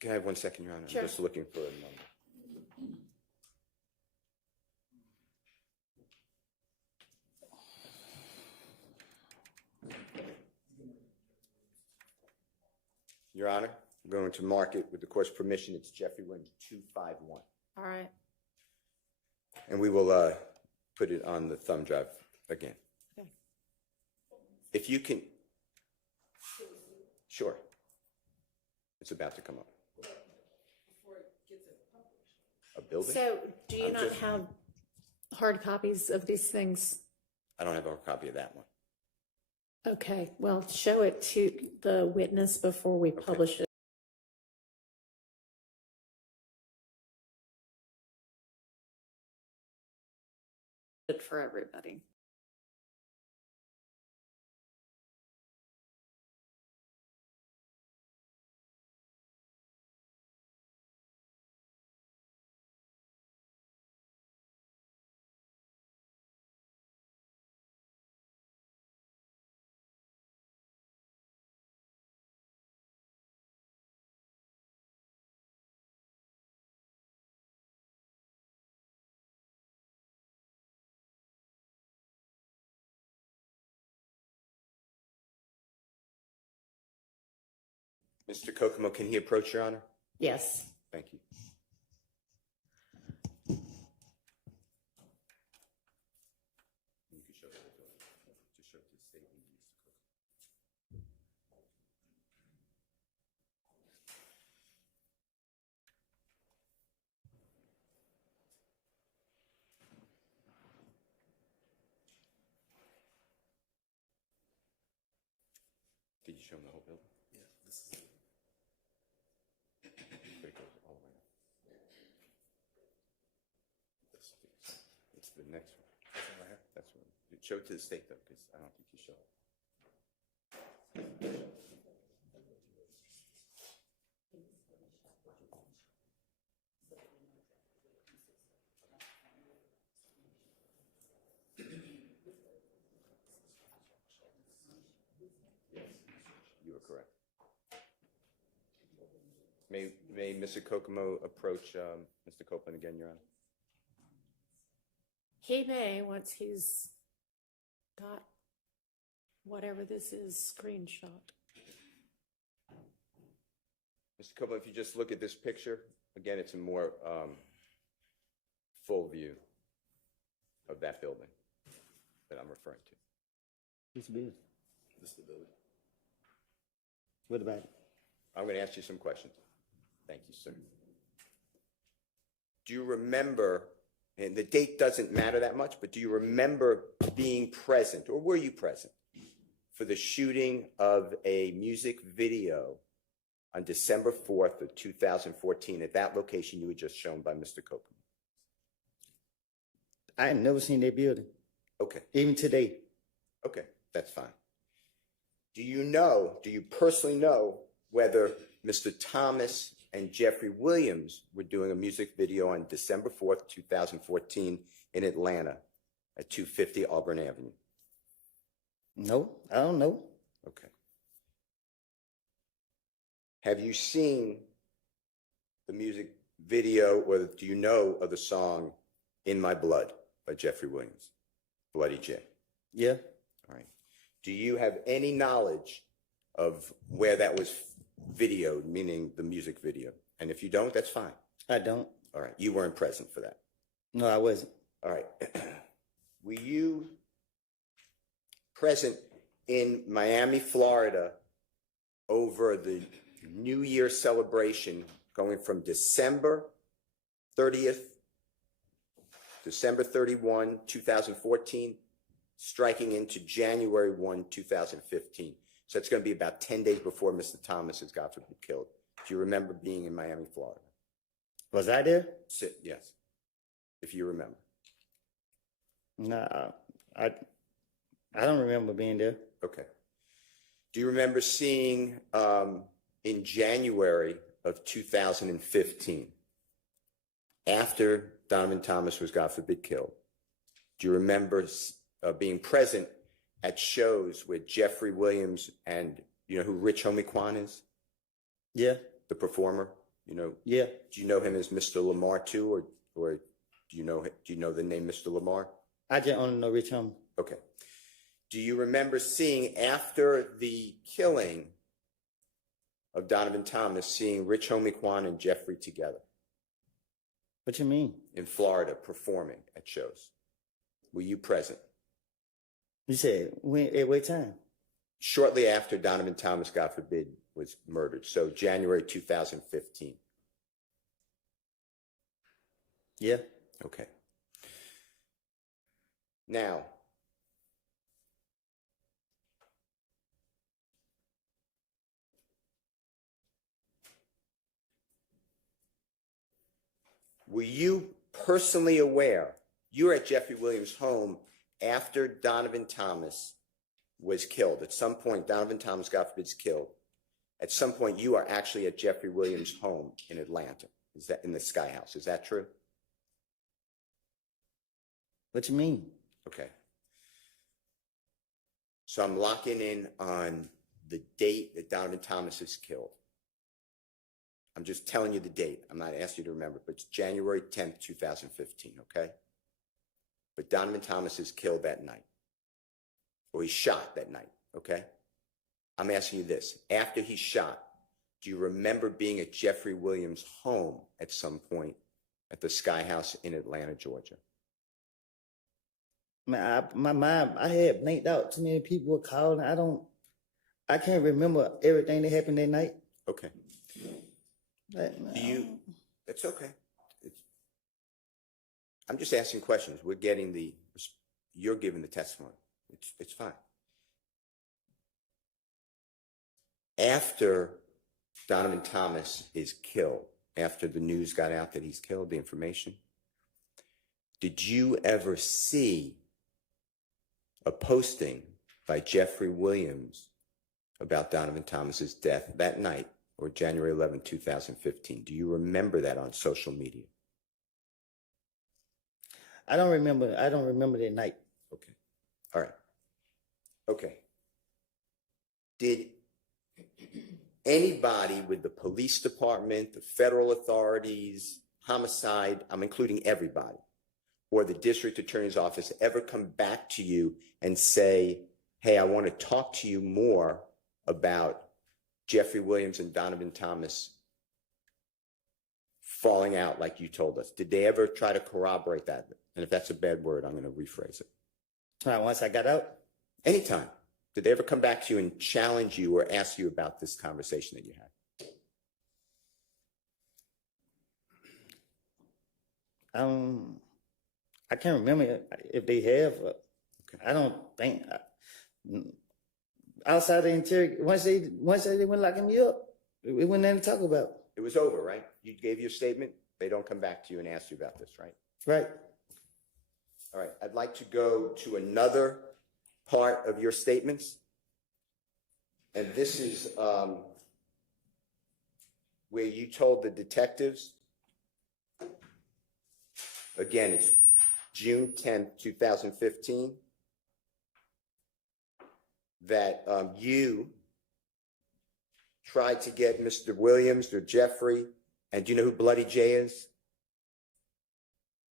Can I have 1 second, Your Honor? Sure. I'm just looking for a number. Your Honor, I'm going to mark it with the court's permission. It's Jeffrey Williams 251. All right. And we will put it on the thumb drive again. Okay. If you can, sure. It's about to come up. A building? So do you not have hard copies of these things? I don't have a copy of that one. Okay, well, show it to the witness before we publish it. For everybody. Mr. Kokomo, can he approach, Your Honor? Yes. Thank you. You can show the whole building. Just show it to the statement, Mr. Kokomo. Did you show him the whole building? Yeah, this is it. But it goes all the way up. It's the next one. This one right here. That's what. Show it to the state, though, because I don't think you showed it. Yes, you are correct. May Mr. Kokomo approach Mr. Copeland again, Your Honor? He may, once he's got whatever this is screenshot. Mr. Copeland, if you just look at this picture, again, it's a more full view of that building that I'm referring to. It's big. This is the building. What about it? I'm going to ask you some questions. Thank you, sir. Do you remember, and the date doesn't matter that much, but do you remember being present, or were you present, for the shooting of a music video on December 4th of 2014 at that location you were just shown by Mr. Copeland? I ain't never seen that building, Okay, even today. okay, that's fine. Do you personally know whether Mr. Thomas and Jeffrey Williams were doing a music video on December 4th, 2014 in Atlanta at 250 Auburn Avenue? No, I don't know. Okay. Have you seen the music video, or do you know of the song In My Blood by Jeffrey Williams, Bloody J? Yeah, All right. Do you have any knowledge of where that was videoed, meaning the music video? And if you don't, that's fine. I don't. All right. You weren't present for that. No, I wasn't. All right. Were you present in Miami, Florida over the New Year celebration going from December 30th, December 31, 2014, striking into January 1, 2015? So it's going to be about 10 days before Mr. Thomas is, God forbid, killed. Do you remember being in Miami, Florida? Was I there? Yes, if you remember. Nah, I don't remember being there. Okay. Do you remember seeing in January of 2015, after Donovan Thomas was, God forbid, killed, do you remember being present at shows with Jeffrey Williams and, you know who Rich Homie Kwan is? Yeah, The performer? You know, Yeah. do you know him as Mr. Lamar too, or do you know the name Mr. Lamar? I just only know Rich Homie. Okay. Do you remember seeing after the killing of Donovan Thomas, seeing Rich Homie Quan and Jeffrey together What you mean? in Florida performing at shows? Were you present? You said when? At what time? Shortly after Donovan Thomas, God forbid, was murdered. So January 2015. Yeah. Okay. Now, were you personally aware, you were at Jeffrey Williams' home after Donovan Thomas was killed? At some point, Donovan Thomas, God forbid, is killed. At some point, you are actually at Jeffrey Williams' home in Atlanta. Is that in the Sky House? Is that true? What you mean? Okay. So I'm locking in on the date that Donovan Thomas is killed. I'm just telling you the date. I'm not asking you to remember, but it's January 10th, 2015, okay? But Donovan Thomas is killed that night, or he's shot that night, okay? I'm asking you this. After he's shot, do you remember being at Jeffrey Williams' home at some point at the Sky House in Atlanta, Georgia? Man, my mind, I had blanked out. Too many people were calling. I can't remember everything that happened that night. Okay. It's okay. I'm just asking questions. You're giving the testimony. It's fine. After Donovan Thomas is killed, after the news got out that he's killed, the information, did you ever see a posting by Jeffrey Williams about Donovan Thomas's death that night, or January 11, 2015? Do you remember that on social media? I don't remember that night. Okay. All right. Okay. Did anybody with the police department, the federal authorities, homicide, I'm including everybody, or the district attorney's office ever come back to you and say, hey, I want to talk to you more about Jeffrey Williams and Donovan Thomas falling out like you told us? Did they ever try to corroborate that? And if that's a bad word, I'm going to rephrase it. Once I got out? Anytime. Did they ever come back to you and challenge you or ask you about this conversation that you had? I can't remember if they have. Okay. I don't think. Outside the interior, once they went locking me up, we wasn't nothing to talk about. It was over, right? You gave your statement. They don't come back to you and ask you about this, right? Right. All right. I'd like to go to another part of your statements. And this is where you told the detectives, again, it's June 10th, 2015, that you tried to get Mr. Williams or Jeffrey, and do you know who Bloody J is?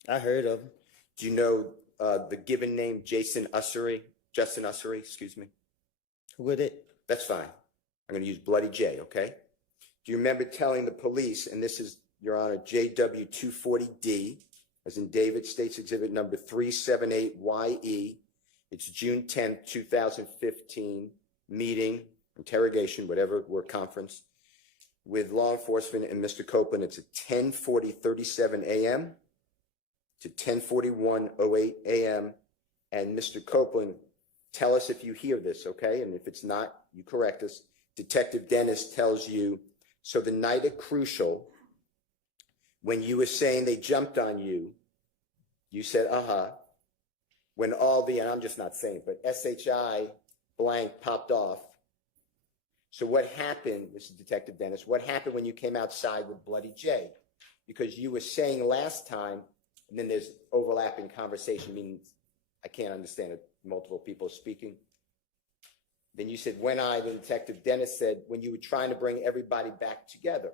I heard of him. Do you know the given name Justin Ussery, excuse me? Who was it? That's fine. I'm going to use Bloody J, okay? Do you remember telling the police, and this is, Your Honor, JW 240D, as in David States Exhibit number 378YE, it's June 10th, 2015, meeting, interrogation, whatever, word conference, with law enforcement and Mr. Copeland. It's at 10:40:37 a.m. to 10:41:08 a.m. And Mr. Copeland, tell us if you hear this, okay? And if it's not, you correct us. Detective Dennis tells you, so the night at Crucial, when you were saying they jumped on you, you said, when all the, and I'm just not saying, but SHI blank popped off. So what happened, Mr. Detective Dennis, what happened when you came outside with Bloody J? Because you were saying last time, and then there's overlapping conversation, meaning I can't understand it, multiple people speaking. Then you said, then Detective Dennis said, when you were trying to bring everybody back together.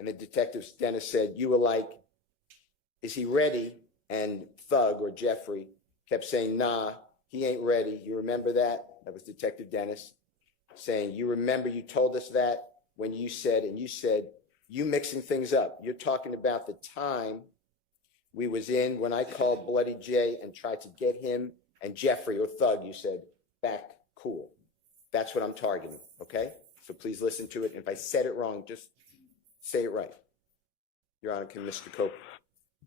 And the detective Dennis said, you were like, is he ready? And Thug or Jeffrey kept saying, nah, he ain't ready. You remember that? That was Detective Dennis saying, you remember you told us that when you said, and you said, you mixing things up. You're talking about the time we was in when I called Bloody J and tried to get him and Jeffrey or Thug, you said, back cool. That's what I'm targeting, okay? So please listen to it. If I said it wrong, just say it right. Your Honor, can Mr.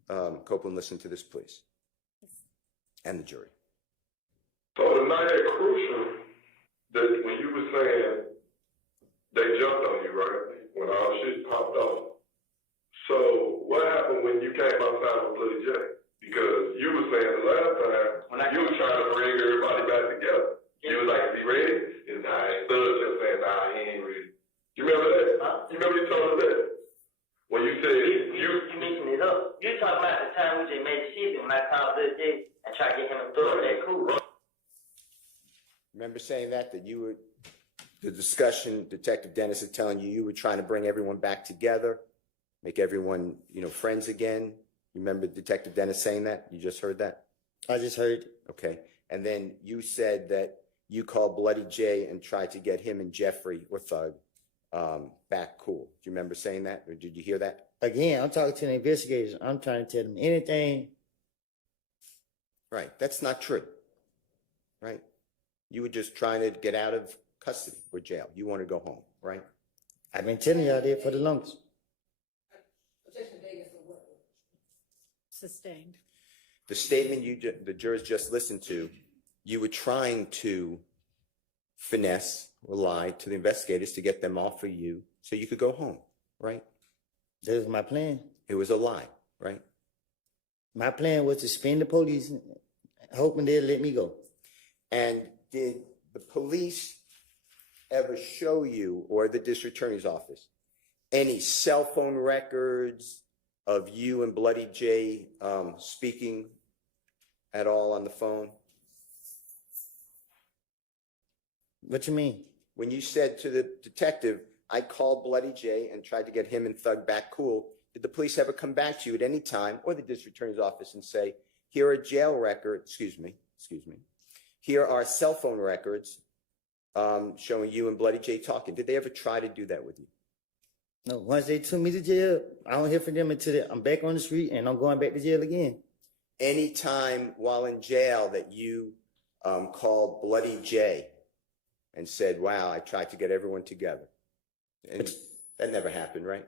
Copeland listen to this, please? And the jury. So the night at Crucial, that when you were saying they jumped on you, right? When all shit popped off. So what happened when you came outside with Bloody J? Because you were saying the last time you were trying to bring everybody back together. You was like, is he ready? And nah, Thug just saying, nah, he ain't ready. You remember that? You remember you told us that? When you said you mixing it up. You're talking about the time we just made the shit when I called Bloody J and tried to get him to throw that cool. Remember saying that you were, the discussion, Detective Dennis is telling you, you were trying to bring everyone back together, make everyone, friends again. You remember Detective Dennis saying that? You just heard that? I just heard. Okay. And then you said that you called Bloody J and tried to get him and Jeffrey or Thug back cool. Do you remember saying that? Or did you hear that? Again, I'm talking to the investigators. I'm trying to tell them anything. Right. That's not true. Right. You were just trying to get out of custody or jail. You want to go home, right? I've been telling y'all that for the longest. Sustained. The statement the jurors just listened to, you were trying to finesse or lie to the investigators to get them off of you so you could go home, right? That was my plan. It was a lie, right? My plan was to spin the police, hoping they'll let me go. And did the police ever show you, or the district attorney's office, any cell phone records of you and Bloody J speaking at all on the phone? What you mean? When you said to the detective, I called Bloody J and tried to get him and Thug back cool, did the police ever come back to you at any time, or the district attorney's office, and say, here are jail records, excuse me, here are cell phone records showing you and Bloody J talking? Did they ever try to do that with you? No, once they took me to jail, I don't hear from them until I'm back on the street and I'm going back to jail again. Any time while in jail that you called Bloody J and said, wow, I tried to get everyone together. And that never happened, right?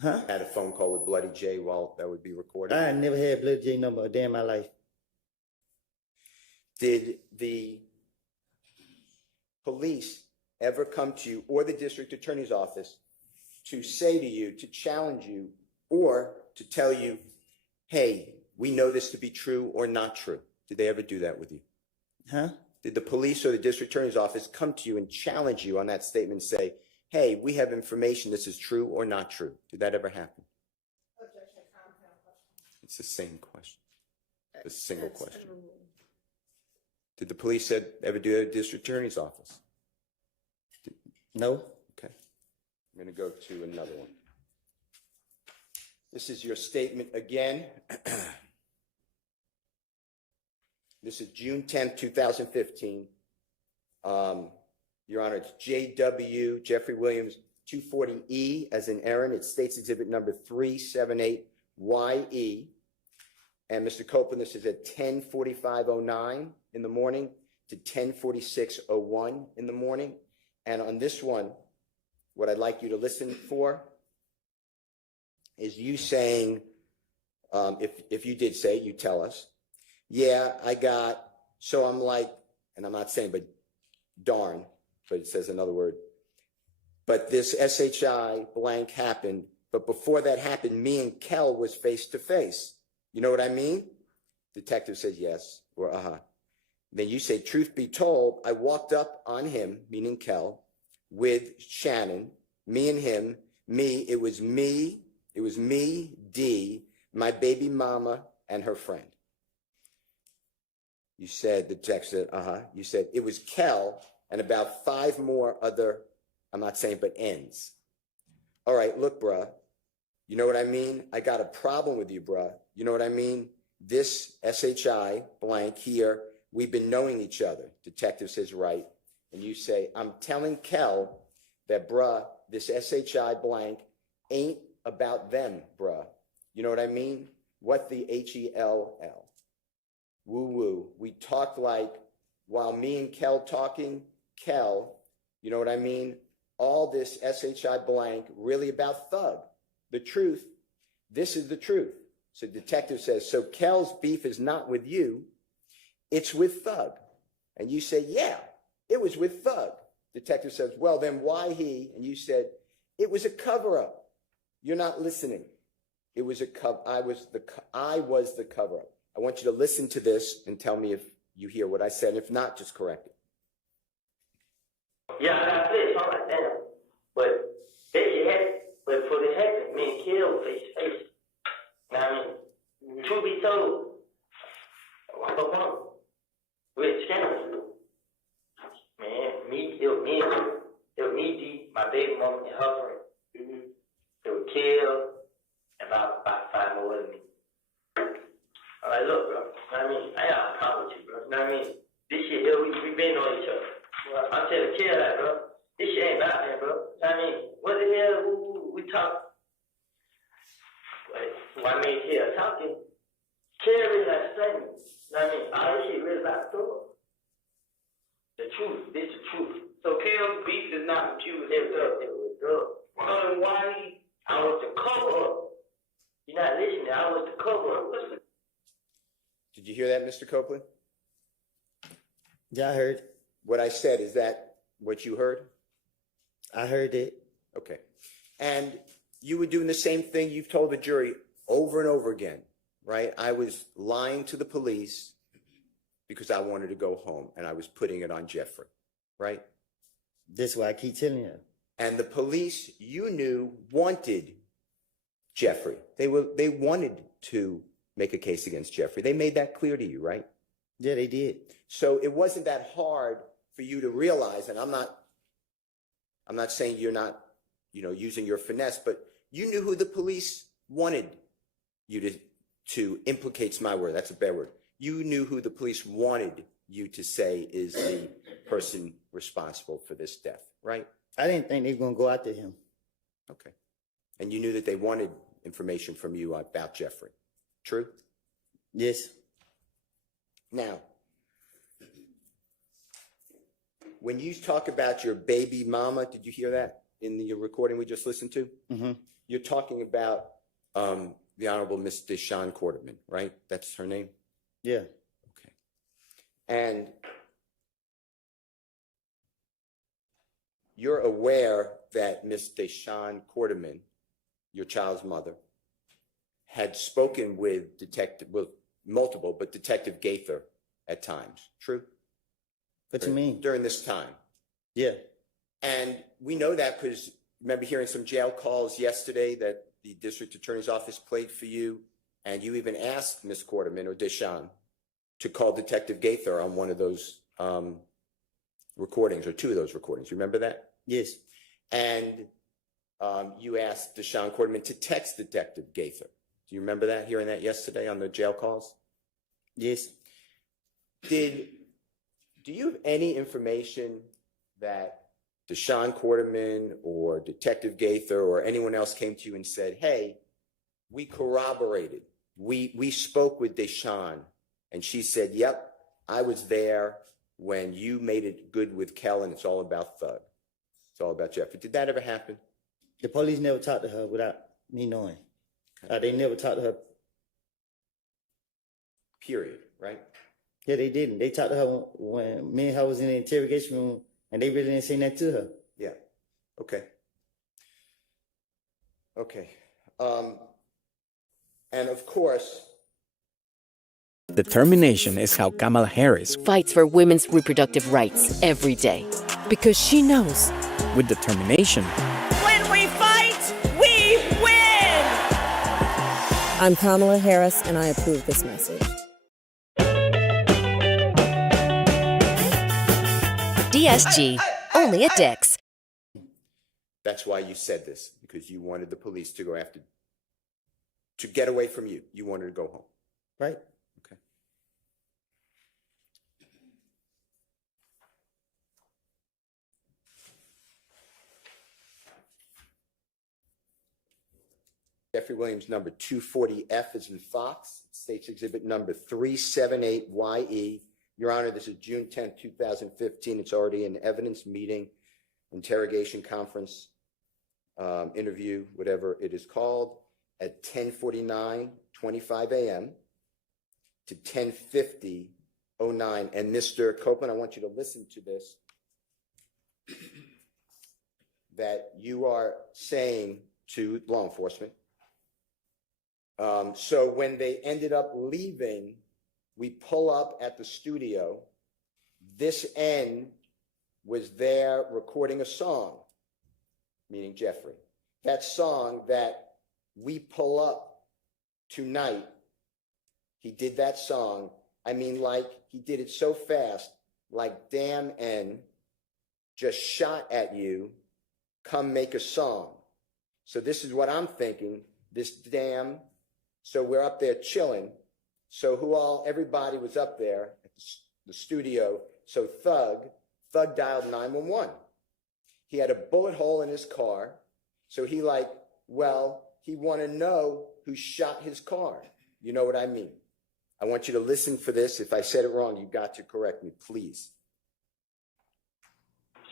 Huh? Had a phone call with Bloody J while that would be recorded. I never had Bloody J number a day in my life. Did the police ever come to you or the district attorney's office to say to you, to challenge you, or to tell you, hey, we know this to be true or not true? Did they ever do that with you? Huh? Did the police or the district attorney's office come to you and challenge you on that statement and say, hey, we have information, this is true or not true? Did that ever happen? It's the same question. The single That's question. a rule. Did the police ever do that at the district attorney's office? No. Okay. I'm going to go to another one. This is your statement again. This is June 10th, 2015. Your Honor, it's JW, Jeffrey Williams, 240E as in Aaron. It states exhibit number 378YE. And Mr. Copeland, this is at 10:45:09 in the morning to 10:46:01 in the morning. And on this one, what I'd like you to listen for is you saying, if you did say, you tell us, yeah, so I'm like, and I'm not saying, but darn, but it says another word, but this SHI blank happened, but before that happened, me and Kel was face to face. You know what I mean? Detective says yes, or uh-huh. Then you say, truth be told, I walked up on him, meaning Kel, with Shannon, me and him, it was me, D, my baby mama, and her friend. You said, the text said, uh-huh. You said, it was Kel and about 5 more other, I'm not saying, but ends. all right, look, bruh, you know what I mean? I got a problem with you, bruh. You know what I mean? This SHI blank here, we've been knowing each other. Detective says, right. And you say, I'm telling Kel that, bruh, this SHI blank ain't about them, bruh. You know what I mean? What the HELL? Woo woo. We talked like, while me and Kel talking, Kel, you know what I mean? All this SHI blank really about Thug. The truth, this is the truth. So detective says, so Kel's beef is not with you, it's with Thug. And you say, yeah, it was with Thug. Detective says, well, then why he? And you said, it was a cover-up. You're not listening. It was I was the cover-up. I want you to listen to this and tell me if you hear what I said. If not, just correct it. Yeah, I got pissed. I'm like, damn. But that shit happened. But for this happened, me and Kill face to face. Now, I mean, truth be told, I don't know. We're scandalous. Man, it was me, D, my baby mama, and her friend. It was Kill, and about 5 more with me. I'm like, look, bro. I mean, I got a problem with you, bro. You know what I mean? This shit here, we been on each other. I'm telling Kill that, bro. This shit ain't about that, bro. You know what I mean? What the hell we talk? Like, why me and Kill talking? Kill really like explaining. You know what I mean? All this shit really about the door. The truth. This the truth. So Kill's beef is not with you, it was Doug. So why I was the cover up. You're not listening, I was the cover up. Listen. Did you hear that, Mr. Copeland? Yeah, I heard. What I said, is that what you heard? I heard it. Okay. And you were doing the same thing you've told the jury over and over again, right? I was lying to the police because I wanted to go home, and I was putting it on Jeffrey, right? That's why I keep telling you. And the police, you knew, wanted Jeffrey. They wanted to make a case against Jeffrey. They made that clear to you, right? Yeah, they did. So it wasn't that hard for you to realize, and I'm not saying you're not, using your finesse, but you knew who the police wanted you to implicate's my word. That's a bad word. You knew who the police wanted you to say is the person responsible for this death, right? I didn't think they were going to go after him. Okay. And you knew that they wanted information from you about Jeffrey. True? Yes. Now, when you talk about your baby mama, did you hear that in the recording we just listened to? Mm-hmm. You're talking about the Honorable Miss Deshawn Quarterman, right? That's her name? Yeah. Okay. And you're aware that Miss Deshawn Quarterman, your child's mother, had spoken with multiple, but Detective Gaither at times. True? What you mean? During this time. Yeah. And we know that because remember hearing some jail calls yesterday that the district attorney's office played for you, and you even asked Miss Quarterman or Deshawn to call Detective Gaither on one of those recordings, or two of those recordings. You remember that? Yes. And you asked Deshawn Quarterman to text Detective Gaither. Do you remember that, hearing that yesterday on the jail calls? Yes. Do you have any information that Deshawn Quarterman or Detective Gaither or anyone else came to you and said, hey, we corroborated, we spoke with Deshawn, and she said, yep, I was there when you made it good with Kel, and it's all about Thug. It's all about Jeffrey. Did that ever happen? The police never talked to her without me knowing. They never talked to her. Period, right? Yeah, they didn't. They talked to her when me and her was in the interrogation room, and they really didn't say that to her. Yeah. Okay. Okay. And of course, Determination is how Kamala Harris, fights for women's reproductive rights every day. Because she knows with determination, when we fight, we win! I'm Kamala Harris, and I approve this message. DSG, only at Dick's. That's why you said this, because you wanted the police to go after, to get away from you. You wanted to go home. Right? Okay. Jeffrey Williams, number 240F is in Fox, State's Exhibit number 378YE. Your Honor, this is June 10th, 2015. It's already an evidence meeting, interrogation conference, interview, whatever it is called, at 10:49:25 a.m. to 10:50:09. And Mr. Copeland, I want you to listen to this, that you are saying to law enforcement. So when they ended up leaving, we pull up at the studio. This end was there recording a song, meaning Jeffrey. That song that we pull up tonight, he did that song. I mean, like, he did it so fast, like, damn N just shot at you, come make a song. So this is what I'm thinking, this damn, so we're up there chilling. So everybody was up there at the studio. So Thug dialed 911. He had a bullet hole in his car. So he want to know who shot his car. You know what I mean? I want you to listen for this. If I said it wrong, you got to correct me, please.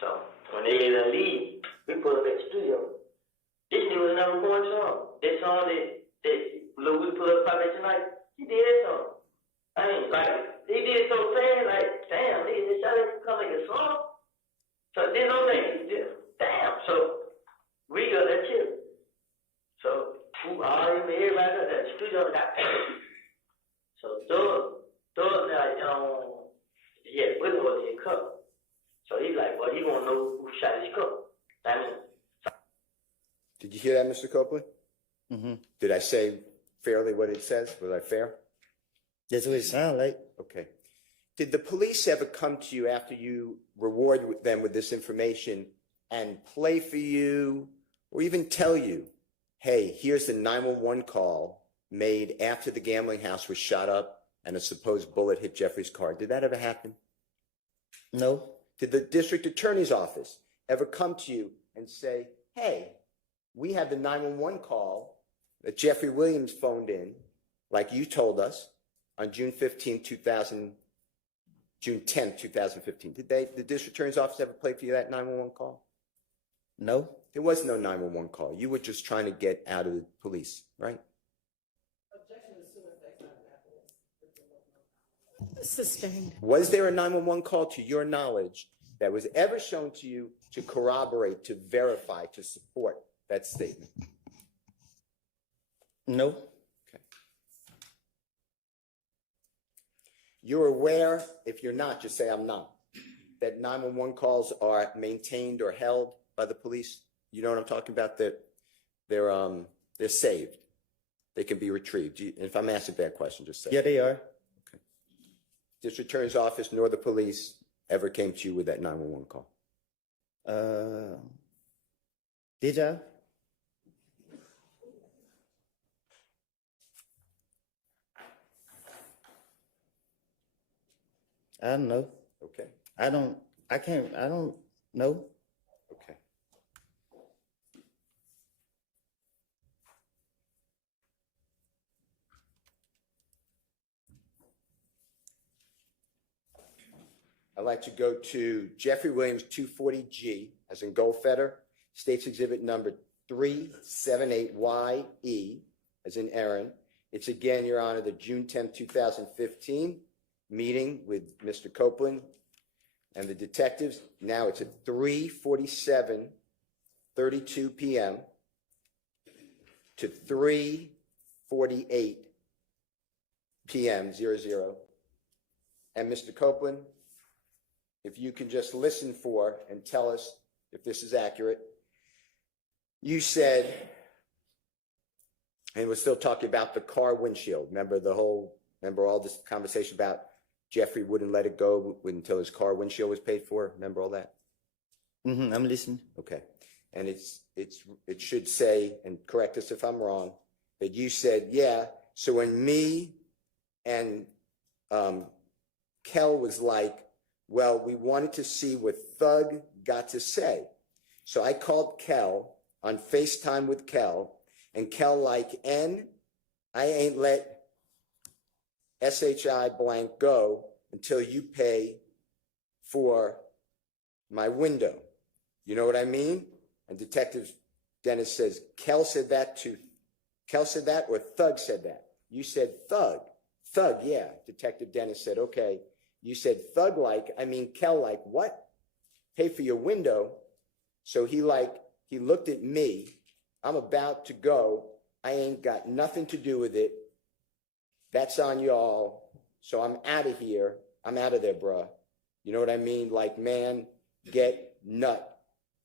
So when they leave, we put up at the studio. This nigga was number one song. That song that Lil Woody put up probably tonight, he did that song. I mean, like, he did it so fast, like, damn, nigga, this shot ain't come make a song. So then I'm thinking, damn, so Rico, that shit. So all him, everybody at the studio got so Doug now, yeah, Willie was in cup. So he's like, well, he won't know who shot his cup. I mean, Did you hear that, Mr. Copeland? Mm-hmm. Did I say fairly what it says? Was I fair? That's what it sounds like. Okay. Did the police ever come to you after you reward them with this information and play for you or even tell you, hey, here's the 911 call made after the gambling house was shot up and a supposed bullet hit Jeffrey's car? Did that ever happen? No. Did the district attorney's office ever come to you and say, hey, we had the 911 call that Jeffrey Williams phoned in, like you told us, on June 10th, 2015. Did the district attorney's office ever play for you that 911 call? No. There was no 911 call. You were just trying to get out of the police, right? Sustained. Was there a 911 call to your knowledge that was ever shown to you to corroborate, to verify, to support that statement? No. Okay. You're aware, if you're not, just say I'm not, that 911 calls are maintained or held by the police? You know what I'm talking about? That they're saved. They can be retrieved. If I'm asked a bad question, just say. Yeah, they are. Okay. District Attorney's Office nor the police ever came to you with that 911 call? Did y'all? I don't know. Okay. I don't know. Okay. I'd like to go to Jeffrey Williams 240G, as in Goldfeder, State's Exhibit number 378YE, as in Aaron. It's again, Your Honor, the June 10th, 2015 meeting with Mr. Copeland and the detectives. Now it's at 3:47:32 p.m. to 3:48 p.m. 00. And Mr. Copeland, if you can just listen for and tell us if this is accurate. You said, and we're still talking about the car windshield. Remember all this conversation about Jeffrey wouldn't let it go until his car windshield was paid for? Remember all that? Mm-hmm. I'm listening. Okay. and it should say, and correct us if I'm wrong, that you said, yeah, so when me and Kel was like, well, we wanted to see what Thug got to say. So I called Kel on FaceTime with Kel, and Kel like, I ain't let SHI blank go until you pay for my window. You know what I mean? And Detective Dennis says, Kel said that or Thug said that? You said Thug. Thug, yeah. Detective Dennis said, okay. You said Thug like, I mean Kel like, what? Pay for your window. So he looked at me. I'm about to go. I ain't got nothing to do with it. That's on y'all. So I'm out of here. I'm out of there, bruh. You know what I mean? Like, man, get nut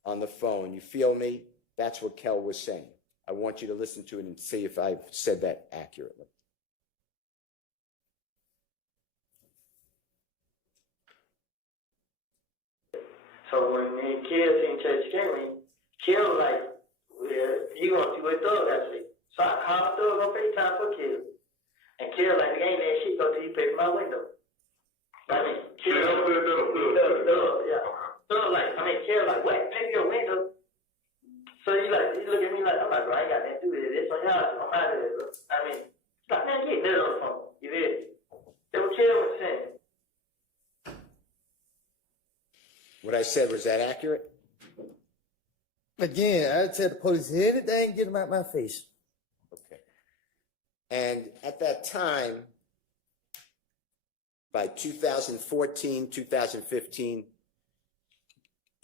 on the phone. You feel me? That's what Kel was saying. I want you to listen to it and see if I've said that accurately. So when me and Kill seen Church Henry, Kill like, well, you gonna see what Thug got to say. So I called Thug on FaceTime for Kill. And Kill like, ain't that shit go till you pay for my window. I mean, Kill, yeah. Thug like, Kill like, what? Pay for your window? So he look at me like, I'm like, bro, I ain't got nothing to do with it. It's on y'all, so I'm out of there, bro. I mean, like, man, get that on the phone. You did. That's what Kill was saying. What I said, was that accurate? Again, I tell the police anything, get them out my face. Okay. And at that time, by 2014, 2015,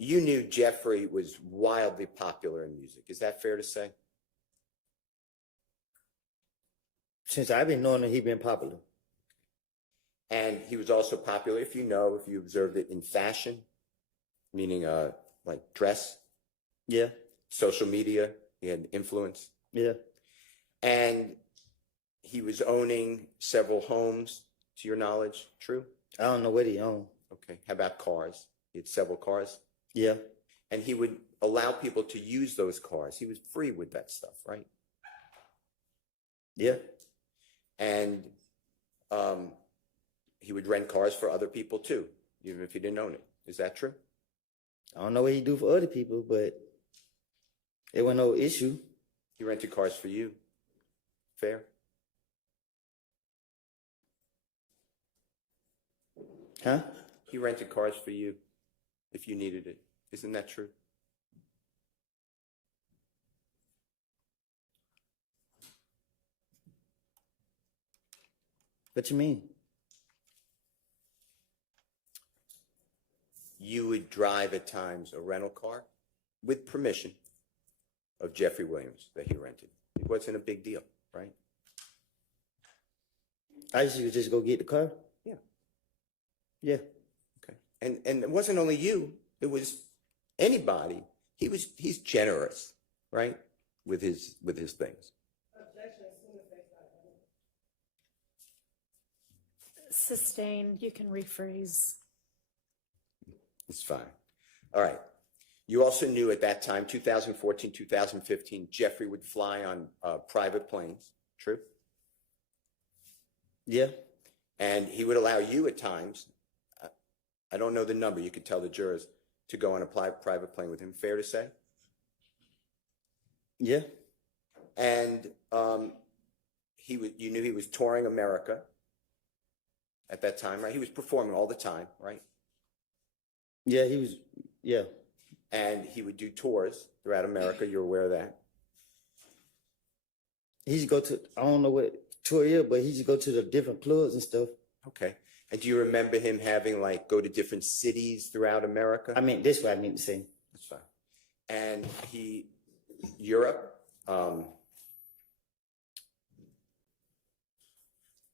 you knew Jeffrey was wildly popular in music. Is that fair to say? Since I've been knowing that he's been popular. And he was also popular, if you observed it, in fashion, meaning like dress. Yeah. Social media, he had influence. Yeah. And he was owning several homes, to your knowledge, true? I don't know what he owned. Okay. How about cars? He had several cars. Yeah. And he would allow people to use those cars. He was free with that stuff, right? Yeah. And he would rent cars for other people too, even if he didn't own it. Is that true? I don't know what he do for other people, but it wasn't no issue. He rented cars for you. Fair? Huh? He rented cars for you if you needed it. Isn't that true? What you mean? You would drive at times a rental car with permission of Jeffrey Williams that he rented. It wasn't a big deal, right? I used to just go get the car. Yeah. Yeah. Okay. And it wasn't only you, it was anybody. He's generous, right? With his things. Sustained, you can rephrase. It's fine. All right. You also knew at that time, 2014, 2015, Jeffrey would fly on private planes. True? Yeah. And he would allow you at times, I don't know the number, you could tell the jurors, to go on a private plane with him. Fair to say? Yeah. And you knew he was touring America at that time, right? He was performing all the time, right? Yeah, he was, yeah. And he would do tours throughout America. You're aware of that? He used to go to, I don't know what tour he is, but he used to go to the different clubs and stuff. Okay. And do you remember him having, like, go to different cities throughout America? I mean, that's what I mean to say. That's fine. And Europe,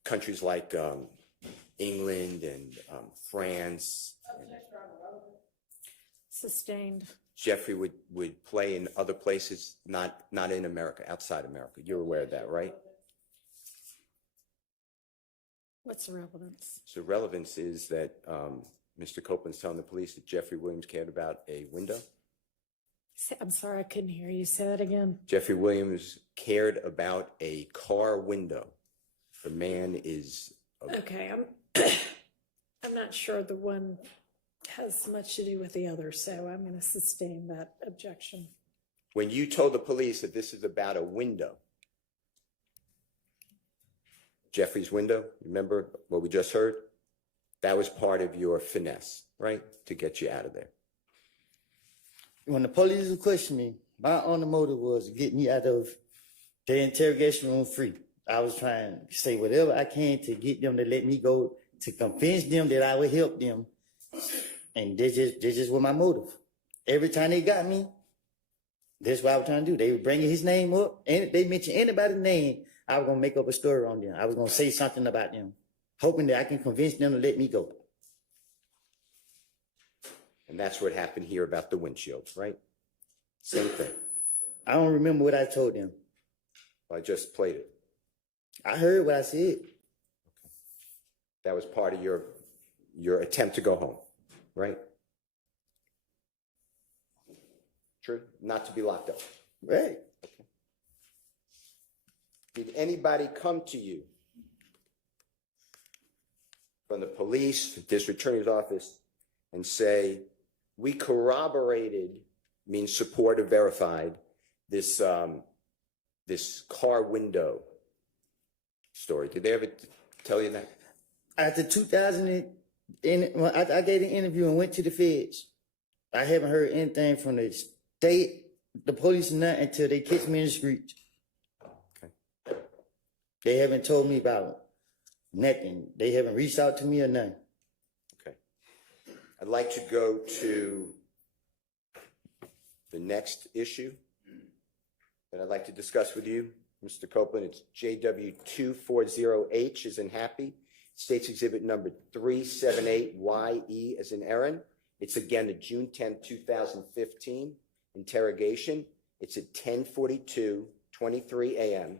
countries like England and France. Sustained. Jeffrey would play in other places, not in America, outside America. You're aware of that, right? What's the relevance? So relevance is that Mr. Copeland's telling the police that Jeffrey Williams cared about a window. I'm sorry, I couldn't hear you. Say that again. Jeffrey Williams cared about a car window. The man is Okay, I'm not sure the one has much to do with the other, so I'm going to sustain that objection. when you told the police that this is about a window, Jeffrey's window, remember what we just heard? That was part of your finesse, right? To get you out of there. When the police would question me, my only motive was to get me out of the interrogation room free. I was trying to say whatever I can to get them to let me go, to convince them that I would help them. And this just was my motive. Every time they got me, that's what I was trying to do. They were bringing his name up, and if they mentioned anybody's name, I was going to make up a story on them. I was going to say something about them, hoping that I can convince them to let me go. And that's what happened here about the windshields, right? Same thing. I don't remember what I told them. I just played it. I heard what I said. That was part of your attempt to go home, right? True? Not to be locked up. Right. Okay. Did anybody come to you from the police, the district attorney's office, and say, we corroborated, means support or verified, this car window story? Did they ever tell you that? After 2000, I gave an interview and went to the feds. I haven't heard anything from the state, the police, or nothing until they catch me in the streets. Okay. They haven't told me about nothing. They haven't reached out to me or nothing. Okay. I'd like to go to the next issue that I'd like to discuss with you, Mr. Copeland. It's JW240H as in happy, State's Exhibit number 378YE as in Aaron. It's again the June 10, 2015 interrogation. It's at 10:42:23 a.m.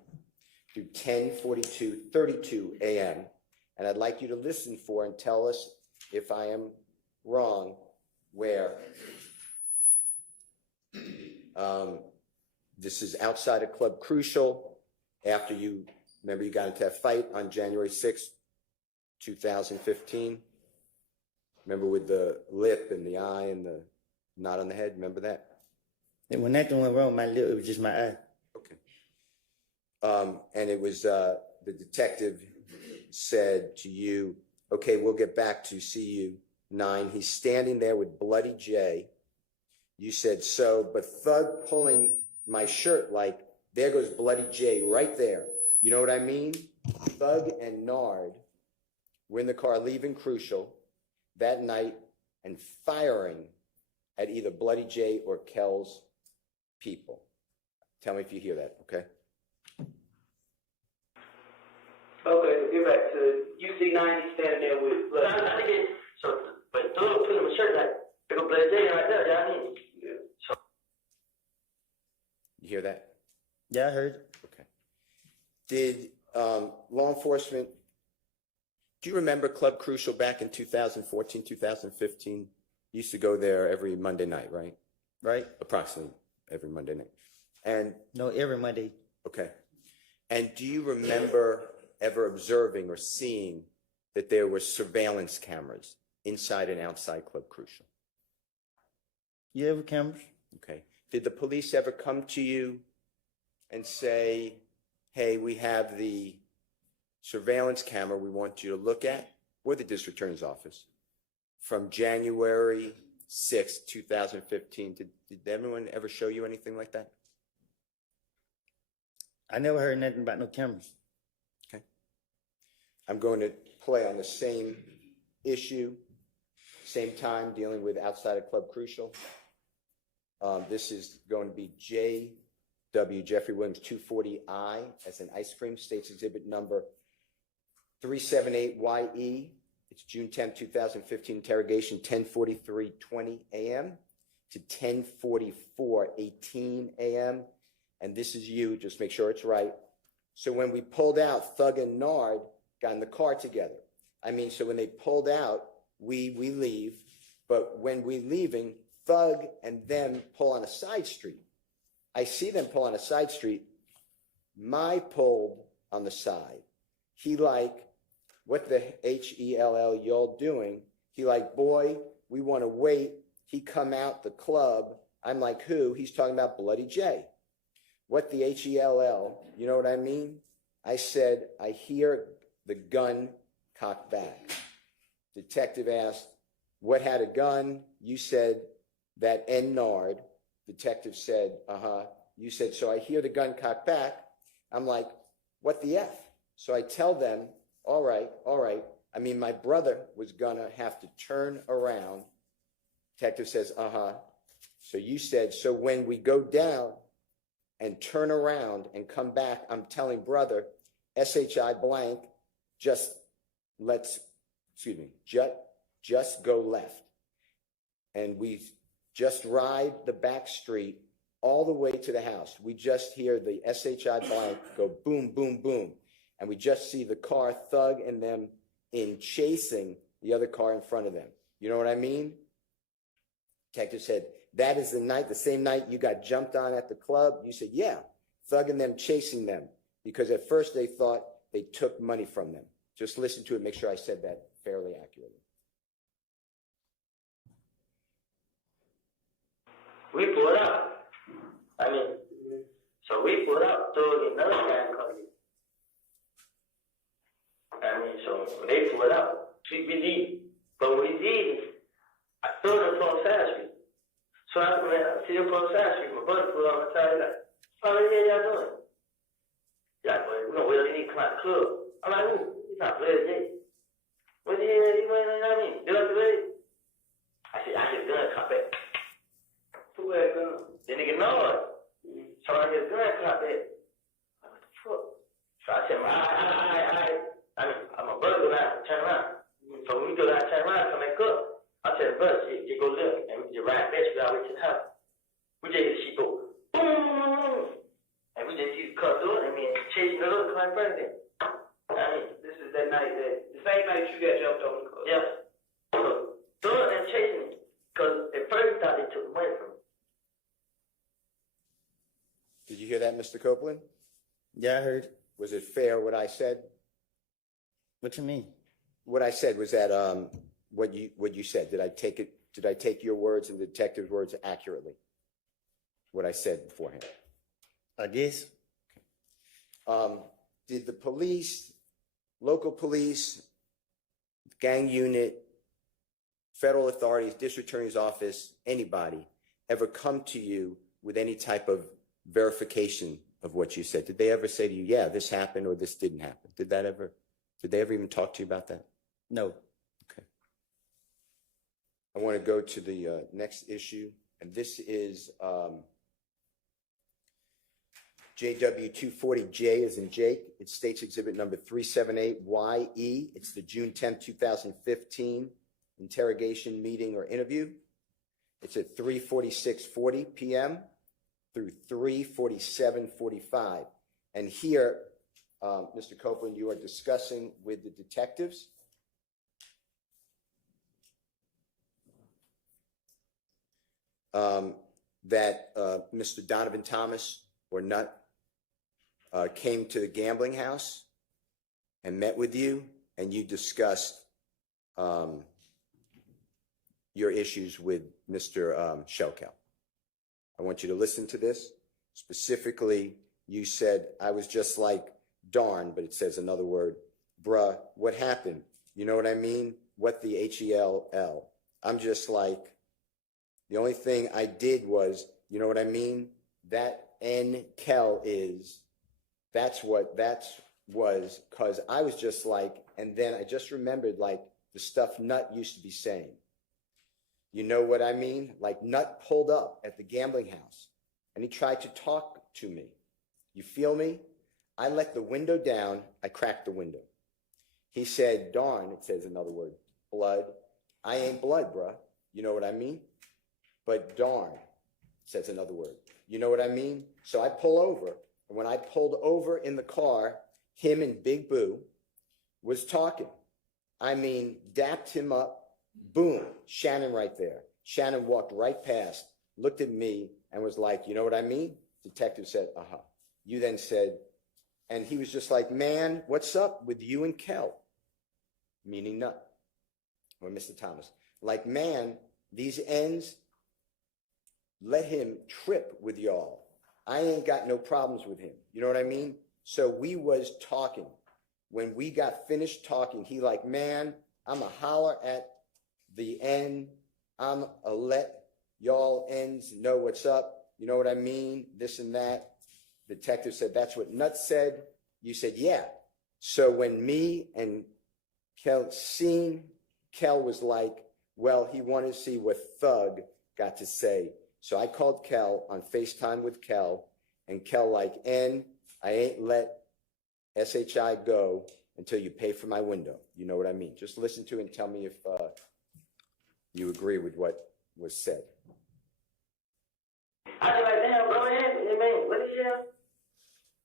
through 10:42:32 a.m. And I'd like you to listen for and tell us if I am wrong where this is outside of Club Crucial after you, remember you got into that fight on January 6, 2015. Remember with the lip and the eye and the knot on the head, remember that? And when nothing went wrong with my lip, it was just my eye. Okay. And it was, the detective said to you, okay, we'll get back to see you 9. He's standing there with Bloody J. You said, so, but Thug pulling my shirt like, there goes Bloody J right there. You know what I mean? Thug and Nard were in the car leaving Crucial that night and firing at either Bloody J or Kel's people. Tell me if you hear that, okay? Okay, get back to you see 90 standing there with blood. I think it, so, but Thug put him a shirt like, there go Bloody J right there, y'all need. Yeah. So. You hear that? Yeah, I heard. Okay. Did law enforcement, do you remember Club Crucial back in 2014, 2015? You used to go there every Monday night, right? Right? Approximately every Monday night. And No, every Monday. okay. And do you remember ever observing or seeing that there were surveillance cameras inside and outside Club Crucial? You have cameras? Okay. Did the police ever come to you and say, hey, we have the surveillance camera we want you to look at, or the district attorney's office, from January 6, 2015? Did anyone ever show you anything like that? I never heard nothing about no cameras. Okay. I'm going to play on the same issue, same time, dealing with outside of Club Crucial. This is going to be JW Jeffrey Williams 240I as an ice cream, State's Exhibit number 378YE. It's June 10, 2015 interrogation, 10:43:20 a.m. to 10:44:18 a.m. And this is you, just make sure it's right. So when we pulled out, Thug and Nard got in the car together. I mean, so when they pulled out, we leave, but when we leaving, Thug and them pull on a side street. I see them pull on a side street. My pulled on the side. He like, what the hell y'all doing? He like, boy, we want to wait. He come out the club. I'm like, who? He's talking about Bloody J. What the hell? You know what I mean? I said, I hear the gun cocked back. Detective asked, what had a gun? You said that Nard. Detective said, You said, so I hear the gun cocked back. I'm like, what the F? So I tell them, all right. I mean, my brother was gonna have to turn around. Detective says, So you said, so when we go down and turn around and come back, I'm telling brother, SHI blank, just go left. And we just ride the back street all the way to the house. We just hear the SHI blank go boom, boom, boom. And we just see the car, Thug and them in chasing the other car in front of them. You know what I mean? Detective said, that is the same night you got jumped on at the club? You said, yeah, Thug and them chasing them. Because at first they thought they took money from them. Just listen to it, make sure I said that fairly accurately. We pulled up. So we pulled up to another guy coming. So they pulled up. We believe. But we did. I threw them from Side Street. So I see them from Side Street. My brother pulled on the side. He's like, what the hell y'all doing? He's like, well, we really need to come out the club. I'm like, ooh, he's not Bloody J. What the hell you mean? Did I do it? I said, gun cop back. Who had a gun? The nigga Nard. So I hear gun cop back. What the fuck? So I said, my brother go down, turn around. So when we go down, turn around, come back up. I said, bro, you go left, and we just ride back to our way to the house. We just hear she go, boom, and we just see the car doing it, and chasing the little car in front of them. This is that night the same night you got jumped on the car. Yeah. So, doing and chasing me, because at first we thought they took money from me. Did you hear that, Mr. Copeland? Yeah, I heard. Was it fair what I said? What you mean? What I said was that what you said. Did I take your words and the detective's words accurately? What I said beforehand. I guess. Did the police, local police, gang unit, federal authorities, district attorney's office, anybody ever come to you with any type of verification of what you said? Did they ever say to you, yeah, this happened or this didn't happen? Did they ever even talk to you about that? No. Okay. I want to go to the next issue, and this is JW240J as in Jake. It states exhibit number 378YE. It's the June 10, 2015 interrogation meeting or interview. It's at 3:46:40 p.m. through 3:47:45. And here, Mr. Copeland, you are discussing with the detectives that Mr. Donovan Thomas or Nutt came to the gambling house and met with you, and you discussed your issues with Mr. Shelkow. I want you to listen to this. Specifically, you said, I was just like, darn, but it says another word, bruh, what happened? You know what I mean? What the hell? I'm just like, the only thing I did was, you know what I mean? That N-Kel is, that's what that was, because I was just like, and then I just remembered like the stuff Nutt used to be saying. You know what I mean? Like Nutt pulled up at the gambling house and he tried to talk to me. You feel me? I let the window down. I cracked the window. He said, darn, it says another word, blood. I ain't blood, bruh. You know what I mean? But darn, says another word. You know what I mean? So I pull over. And when I pulled over in the car, him and Big Boo was talking. I mean, dapped him up. Boom, Shannon right there. Shannon walked right past, looked at me, and was like, you know what I mean? Detective said, uh-huh. You then said, and he was just like, man, what's up with you and Kel? Meaning none. Or Mr. Thomas. Like, man, these ends, let him trip with y'all. I ain't got no problems with him. You know what I mean? So we was talking. When we got finished talking, he like, man, I'ma holler at the end. I'ma let y'all ends know what's up. You know what I mean? This and that. Detective said, that's what Nuts said. You said, yeah. So when me and Kel seen, Kel was like, well, he wanted to see what Thug got to say. So I called Kel on FaceTime with Kel, and Kel like, I ain't let SHI go until you pay for my window. You know what I mean? Just listen to it and tell me if you agree with what was said. I was like, damn, bro, man, what is that?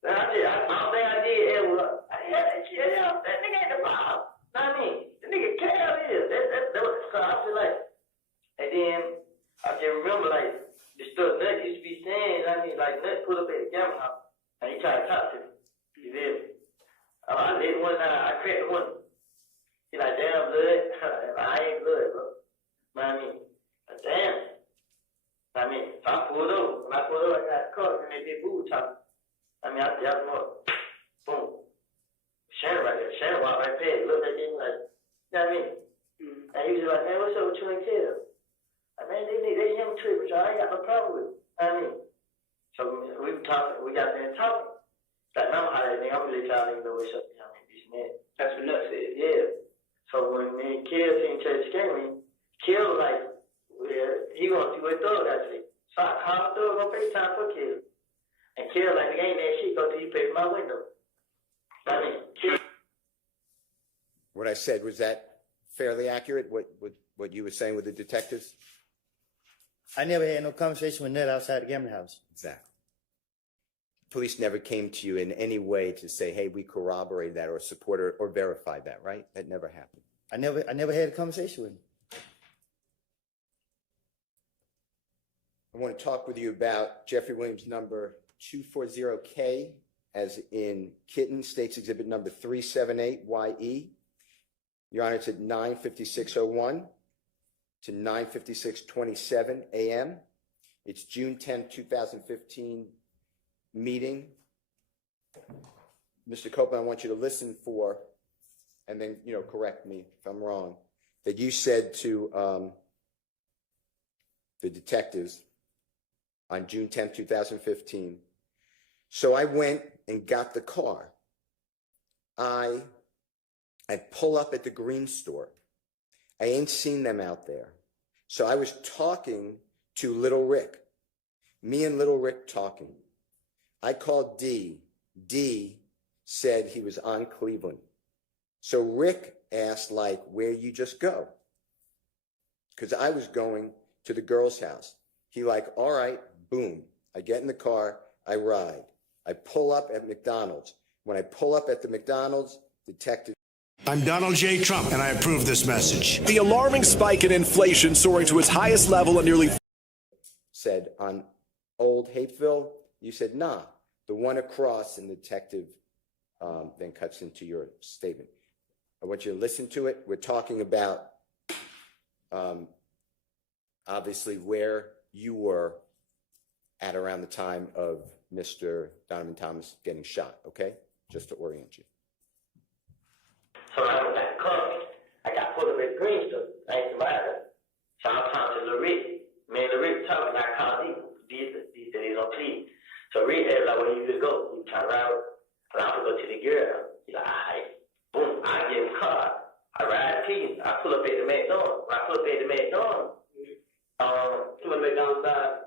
I don't think I did ever. That nigga ain't the problem. Know what I mean? The nigga Cal is. That was so I feel like. And then I can remember like the stuff Nut used to be saying. I mean, like Nut pulled up at the gamma house and he tried to talk to me. You feel me? I did one night. I cracked one. He like, damn, blood. I ain't blood, bro. Know what I mean? Like, damn. I mean, so I pulled over. When I pulled over, I got the car and they did boo talking. I mean, I know. Boom. Shannon right there. Shannon walked right past, looked at him like, you know what I mean? Mm-hmm. And he was like, man, what's up with you and Kel? I mean, they young trip, but I ain't got no problem with it. You know what I mean? So we were talking, we got there and talking. Like, I'm how that nigga, I'm really trying to know what's up, you know what I mean? This and that. That's what Nut said. Yeah. So when me and Kel seen each other scaring, Kel like, well, he gonna see what Thug got to say. So I called Thug on FaceTime for Kel. And Kel like, nigga, ain't that shit go till you pay for my window. I mean, Kel. What I said, was that fairly accurate, what you were saying with the detectives? I never had no conversation with Nut outside the gambling house. Exactly. Police never came to you in any way to say, hey, we corroborate that or support or verify that, right? That never happened. I never had a conversation with him. I want to talk with you about Jeffrey Williams number 240K, as in Kitten, States Exhibit number 378YE. Your Honor, it's at 9:56:01 to 9:56:27 a.m. It's June 10, 2015 meeting. Mr. Copeland, I want you to listen for, and then, correct me if I'm wrong, that you said to the detectives on June 10, 2015, so I went and got the car. I pull up at the green store. I ain't seen them out there. So I was talking to Little Rick. Me and Little Rick talking. I called D. D said he was on Cleveland. So Rick asked, like, where you just go? Because I was going to the girl's house. He like, all right, boom. I get in the car, I ride. I pull up at McDonald's. When I pull up at the McDonald's, detective. I'm Donald J. Trump, and I approve this message. The alarming spike in inflation soaring to its highest level in nearly... Said, on Old Hapeville, you said, nah, the one across, and the detective then cuts into your statement. I want you to listen to it. We're talking about, obviously, where you were at around the time of Mr. Donovan Thomas getting shot, okay? Just to orient you. So I got the car. I got pulled up at Green Store. I ain't survived. So I'm talking to Lil Rick. Me and Lil Rick talking. I called him. These days on plead. So Rick asked like, where you just go? You try to ride. And I'm gonna go to the girl. He's like, all right. Boom. I get him a car. I ride P. I pull up at the McDonald's. When I pull up at the McDonald's, to the McDonald's side.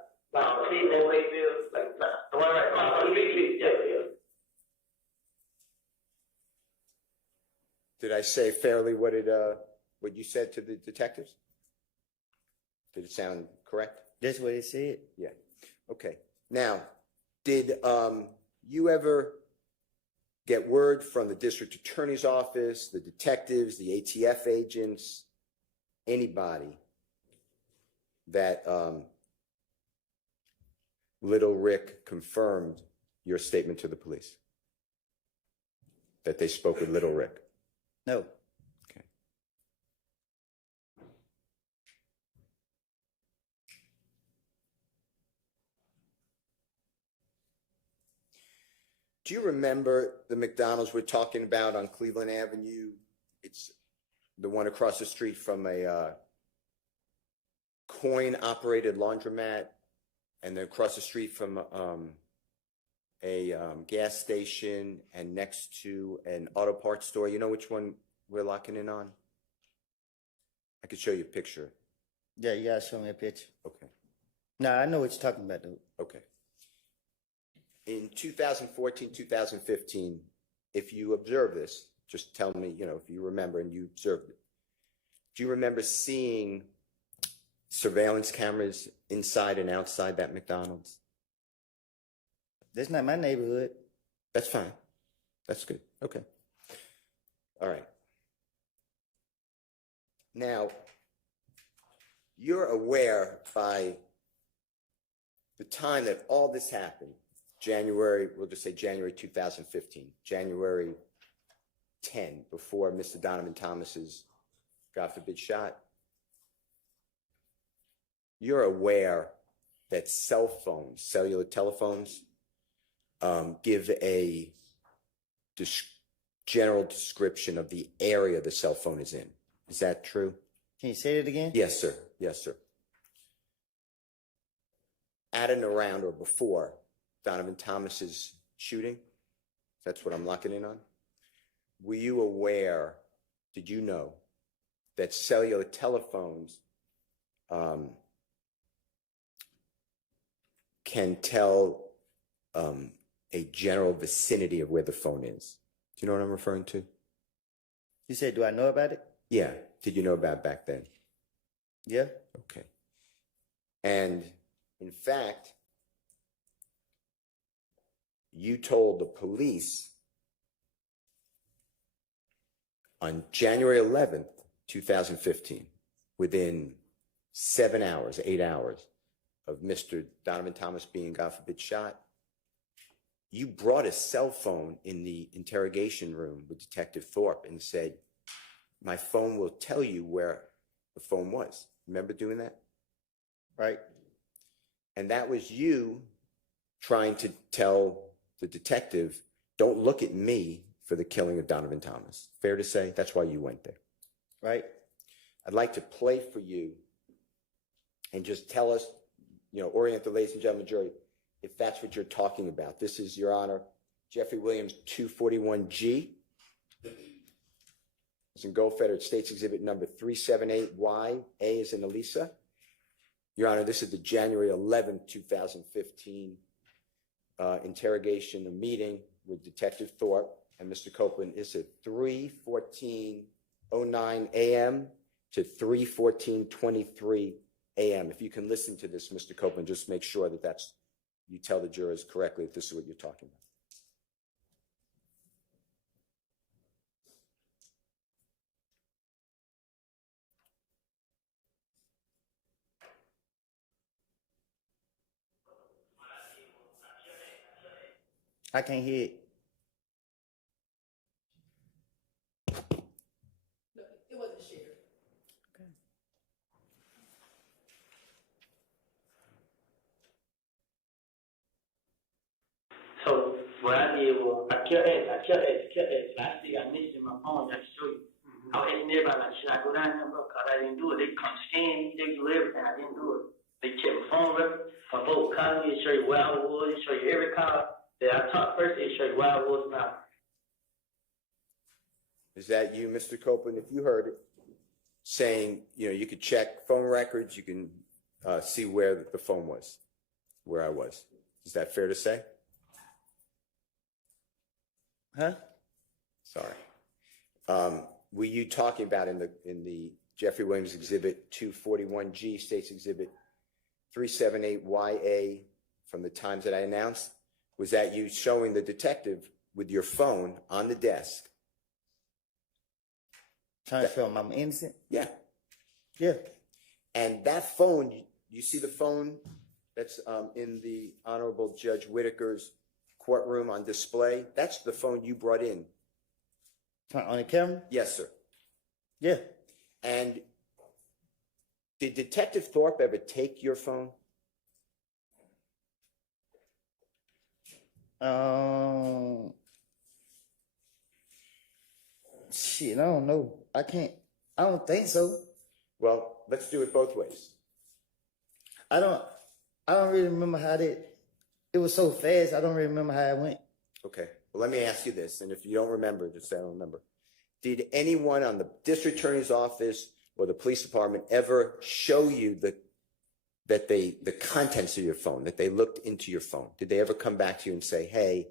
Plead in Wakefield. Like, the one right now. Yeah. Did I say fairly what you said to the detectives? Did it sound correct? That's what it said. Yeah. Okay. Now, did you ever get word from the district attorney's office, the detectives, the ATF agents, anybody, that Little Rick confirmed your statement to the police? That they spoke with Little Rick? No. Okay. Do you remember the McDonald's we're talking about on Cleveland Avenue? It's the one across the street from a coin-operated laundromat, and then across the street from a gas station, and next to an auto parts store. You know which one we're locking in on? I could show you a picture. Yeah, you gotta show me a picture. Okay. Nah, I know what you're talking about, though. Okay. In 2014, 2015, if you observe this, just tell me, you know, if you remember and you observed it. Do you remember seeing surveillance cameras inside and outside that McDonald's? That's not my neighborhood. That's fine. That's good. Okay. All right. Now, you're aware by the time that all this happened, January, we'll just say January 2015, January 10, before Mr. Donovan Thomas's, God forbid, shot. You're aware that cell phones, cellular telephones, give a general description of the area the cell phone is in. Is that true? Can you say it again? Yes, sir. Yes, sir. At and around or before Donovan Thomas's shooting, that's what I'm locking in on. Were you aware, did you know, that cellular telephones can tell a general vicinity of where the phone is? Do you know what I'm referring to? You said, do I know about it? Yeah. Did you know about it back then? Yeah. Okay. And in fact, you told the police on January 11th, 2015, within 7 hours, 8 hours of Mr. Donovan Thomas being, God forbid, shot, you brought a cell phone in the interrogation room with Detective Thorpe and said, my phone will tell you where the phone was. Remember doing that? Right. And that was you trying to tell the detective, don't look at me for the killing of Donovan Thomas. Fair to say? That's why you went there. Right. I'd like to play for you and just tell us, you know, orient the ladies and gentlemen jury, if that's what you're talking about. This is, Your Honor, Jeffrey Williams 241G. It's in Gold Federal States Exhibit number 378Y. A is in Elisa. Your Honor, this is the January 11th, 2015 interrogation or meeting with Detective Thorpe and Mr. Copeland. It's at 3:14:09 a.m. to 3:14:23 a.m. If you can listen to this, Mr. Copeland, just make sure that that's, you tell the jurors correctly if this is what you're talking about. I can't hear it. It wasn't shared. Okay. So what I did was I kept asking. I still got missed in my phone. I show you. I was asking everybody, like, should I go down there, bro? Because I didn't do it. They come scan me, they do everything. I didn't do it. They check my phone record, my vote call me, they show you where I was, they show you every call that I talked first, they show you where I was now. Is that you, Mr. Copeland? If you heard it, saying, you know, you could check phone records, you can see where the phone was, where I was. Is that fair to say? Huh? Sorry. Were you talking about in the Jeffrey Williams Exhibit 241G, States Exhibit 378YA, from the times that I announced? Was that you showing the detective with your phone on the desk? Trying to show him I'm innocent? Yeah. Yeah. And that phone you see the phone that's in the Honorable Judge Whitaker's courtroom on display? That's the phone you brought in. On the camera? Yes, sir. Yeah. And did Detective Thorpe ever take your phone? Shit, I don't know. I don't think so. Well, let's do it both ways. I don't really remember how it was so fast. I don't really remember how it went. Okay. Well, let me ask you this, and if you don't remember, just say I don't remember. Did anyone on the district attorney's office or the police department ever show you the contents of your phone, that they looked into your phone? Did they ever come back to you and say, hey,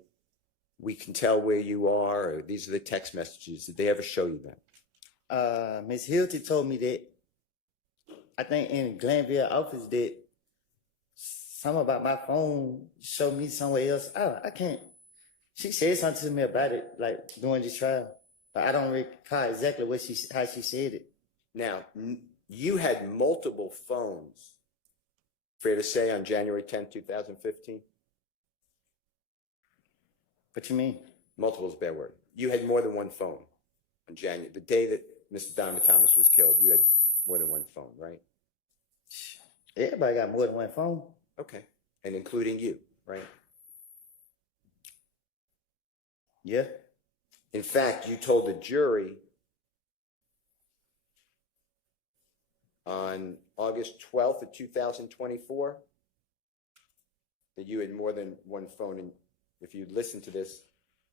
we can tell where you are, or these are the text messages? Did they ever show you that? Miss Hilty told me that, I think in Glanville office, that something about my phone showed me somewhere else. I can't. She said something to me about it, like during this trial. But I don't recall exactly how she said it. Now, you had multiple phones, fair to say, on January 10th, 2015? What you mean? Multiple is a bad word. You had more than one phone on January, the day that Mr. Donovan Thomas was killed. You had more than one phone, right? Everybody got more than one phone. Okay. And including you, right? Yeah. In fact, you told the jury on August 12th of 2024 that you had more than one phone. And if you listen to this,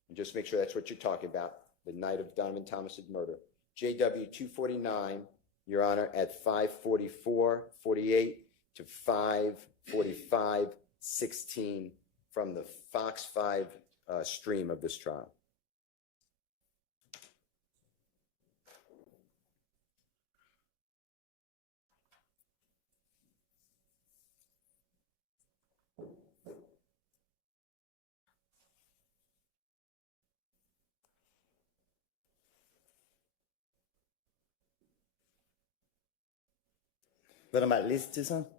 and just make sure that's what you're talking about, the night of Donovan Thomas's murder. JW 249, Your Honor, at 5:44:48 to 5:45:16 from the Fox 5 stream of this trial. But I'm about to listen to something?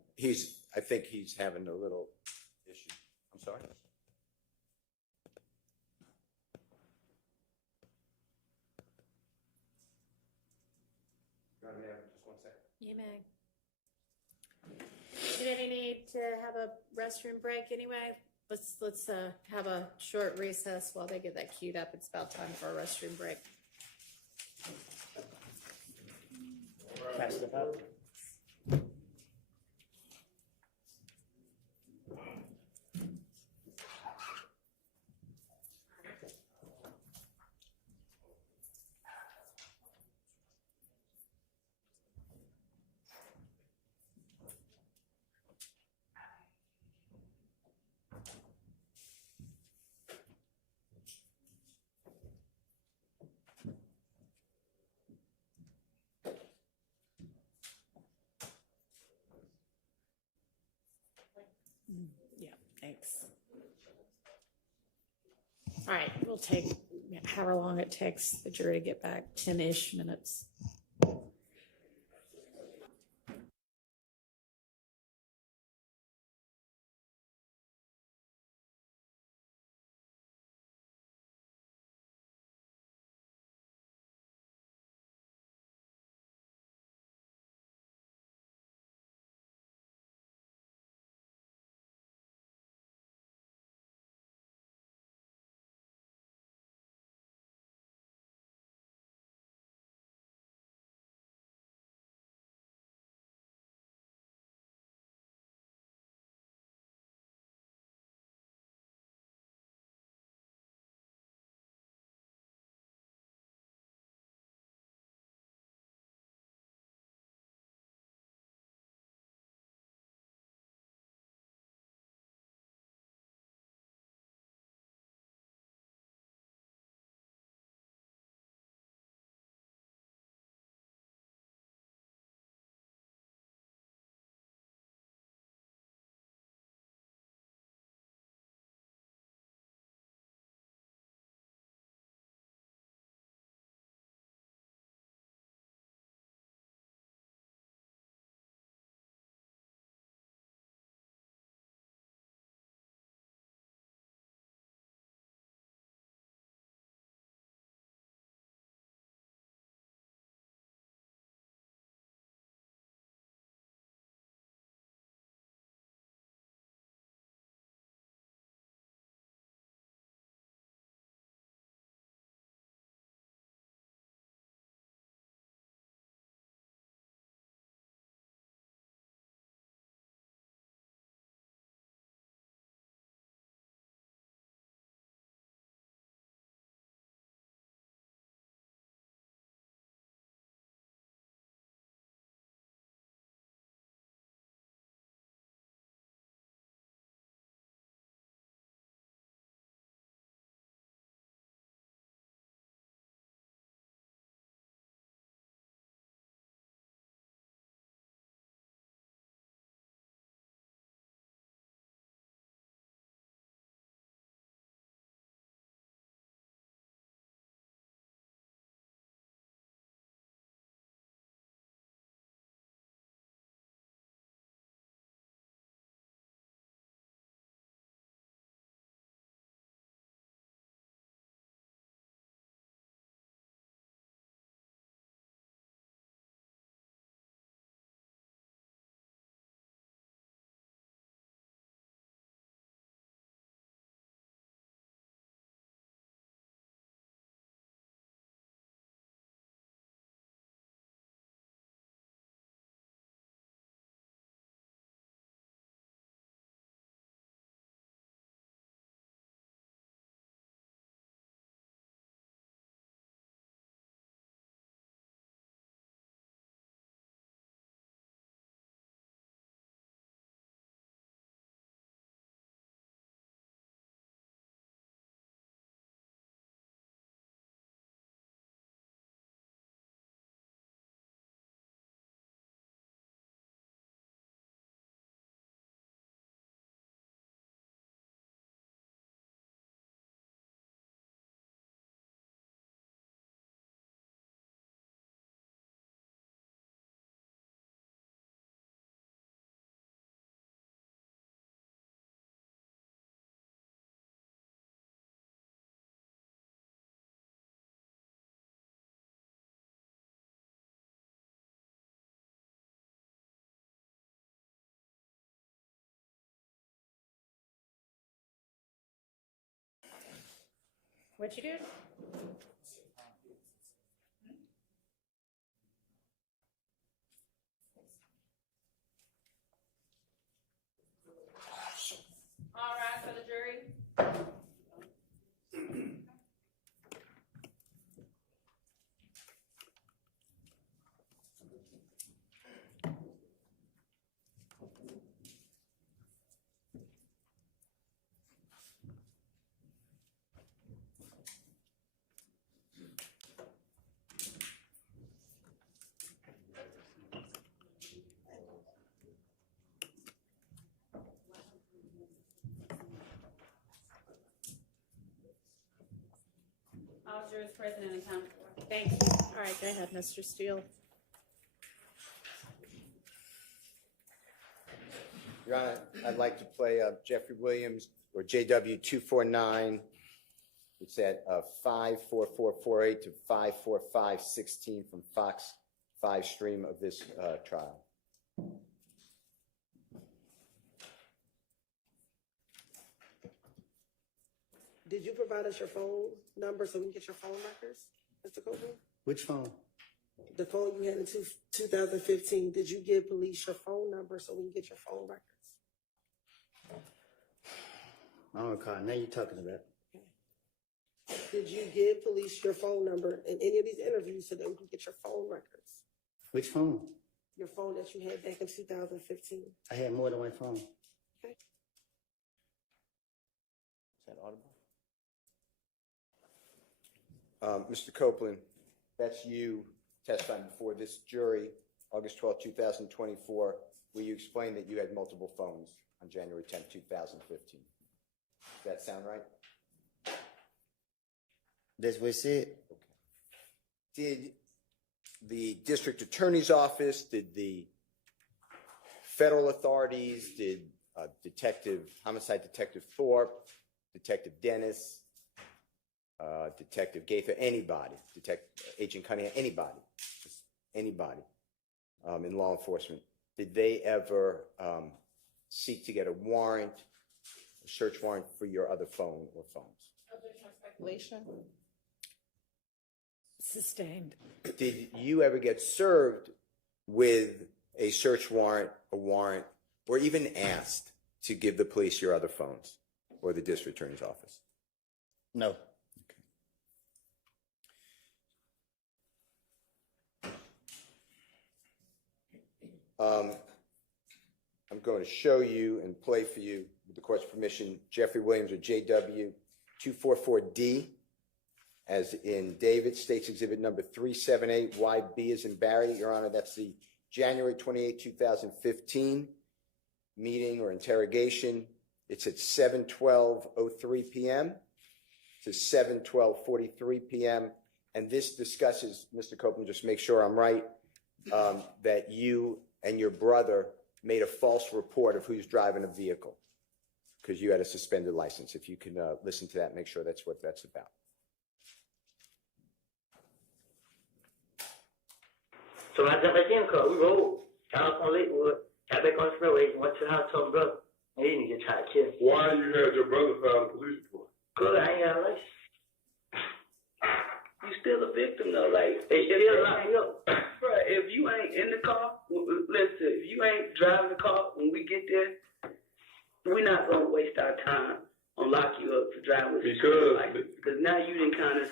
I think he's having a little issue. I'm sorry? Just 1 second. You may. Do you need to have a restroom break anyway? Let's have a short recess while they get that queued up. It's about time for a restroom break. Pass it out. Yeah, thanks. All right, we'll take however long it takes the jury to get back, 10-ish minutes. What'd you do? All right, for the jury. All jurors present and accounted for. Thank you. All right, go ahead, Mr. Steele. Your Honor, I'd like to play Jeffrey Williams, or JW 249. It's at 54448 to 54516 from Fox 5 stream of this trial. Did you provide us your phone number so we can get your phone records, Mr. Copeland? Which phone? The phone you had in 2015, did you give police your phone number so we can get your phone records? I don't recall. Now you're talking about. Did you give police your phone number in any of these interviews so that we can get your phone records? Which phone? Your phone that you had back in 2015. I had more than one phone. Okay. Is that audible? Mr. Copeland, that's you testifying before this jury, August 12, 2024, where you explained that you had multiple phones on January 10, 2015. Does that sound right? That's what it said. Okay. Did the district attorney's office, did the federal authorities, did homicide detective Thorpe, Detective Dennis, Detective Gaither, anybody, Agent Cunningham, anybody in law enforcement, did they ever seek to get a warrant, a search warrant for your other phone or phones? Additional speculation. Sustained. Did you ever get served with a search warrant, a warrant, or even asked to give the police your other phones or the district attorney's office? No. I'm going to show you and play for you, with the court's permission, Jeffrey Williams, or JW 244D, as in David, States Exhibit number 378, YB as in Barry. Your Honor, that's the January 28, 2015 meeting or interrogation. It's at 7:12:03 p.m. to 7:12:43 p.m. And this discusses, Mr. Copeland, just make sure I'm right, that you and your brother made a false report of who's driving a vehicle because you had a suspended license. If you can listen to that, make sure that's what that's about. So I jumped back in the car. We rolled. Got up on Lakewood. Got back on the freeway. Went to the house. Told my brother. And he didn't get tried to kill me. Why you had your brother file a police report? Cause I ain't got a license. You still a victim though, like They still lock me up. bro, if you ain't in the car, listen, if you ain't driving the car when we get there, we're not gonna waste our time on lock you up for driving with because now you didn't kind of,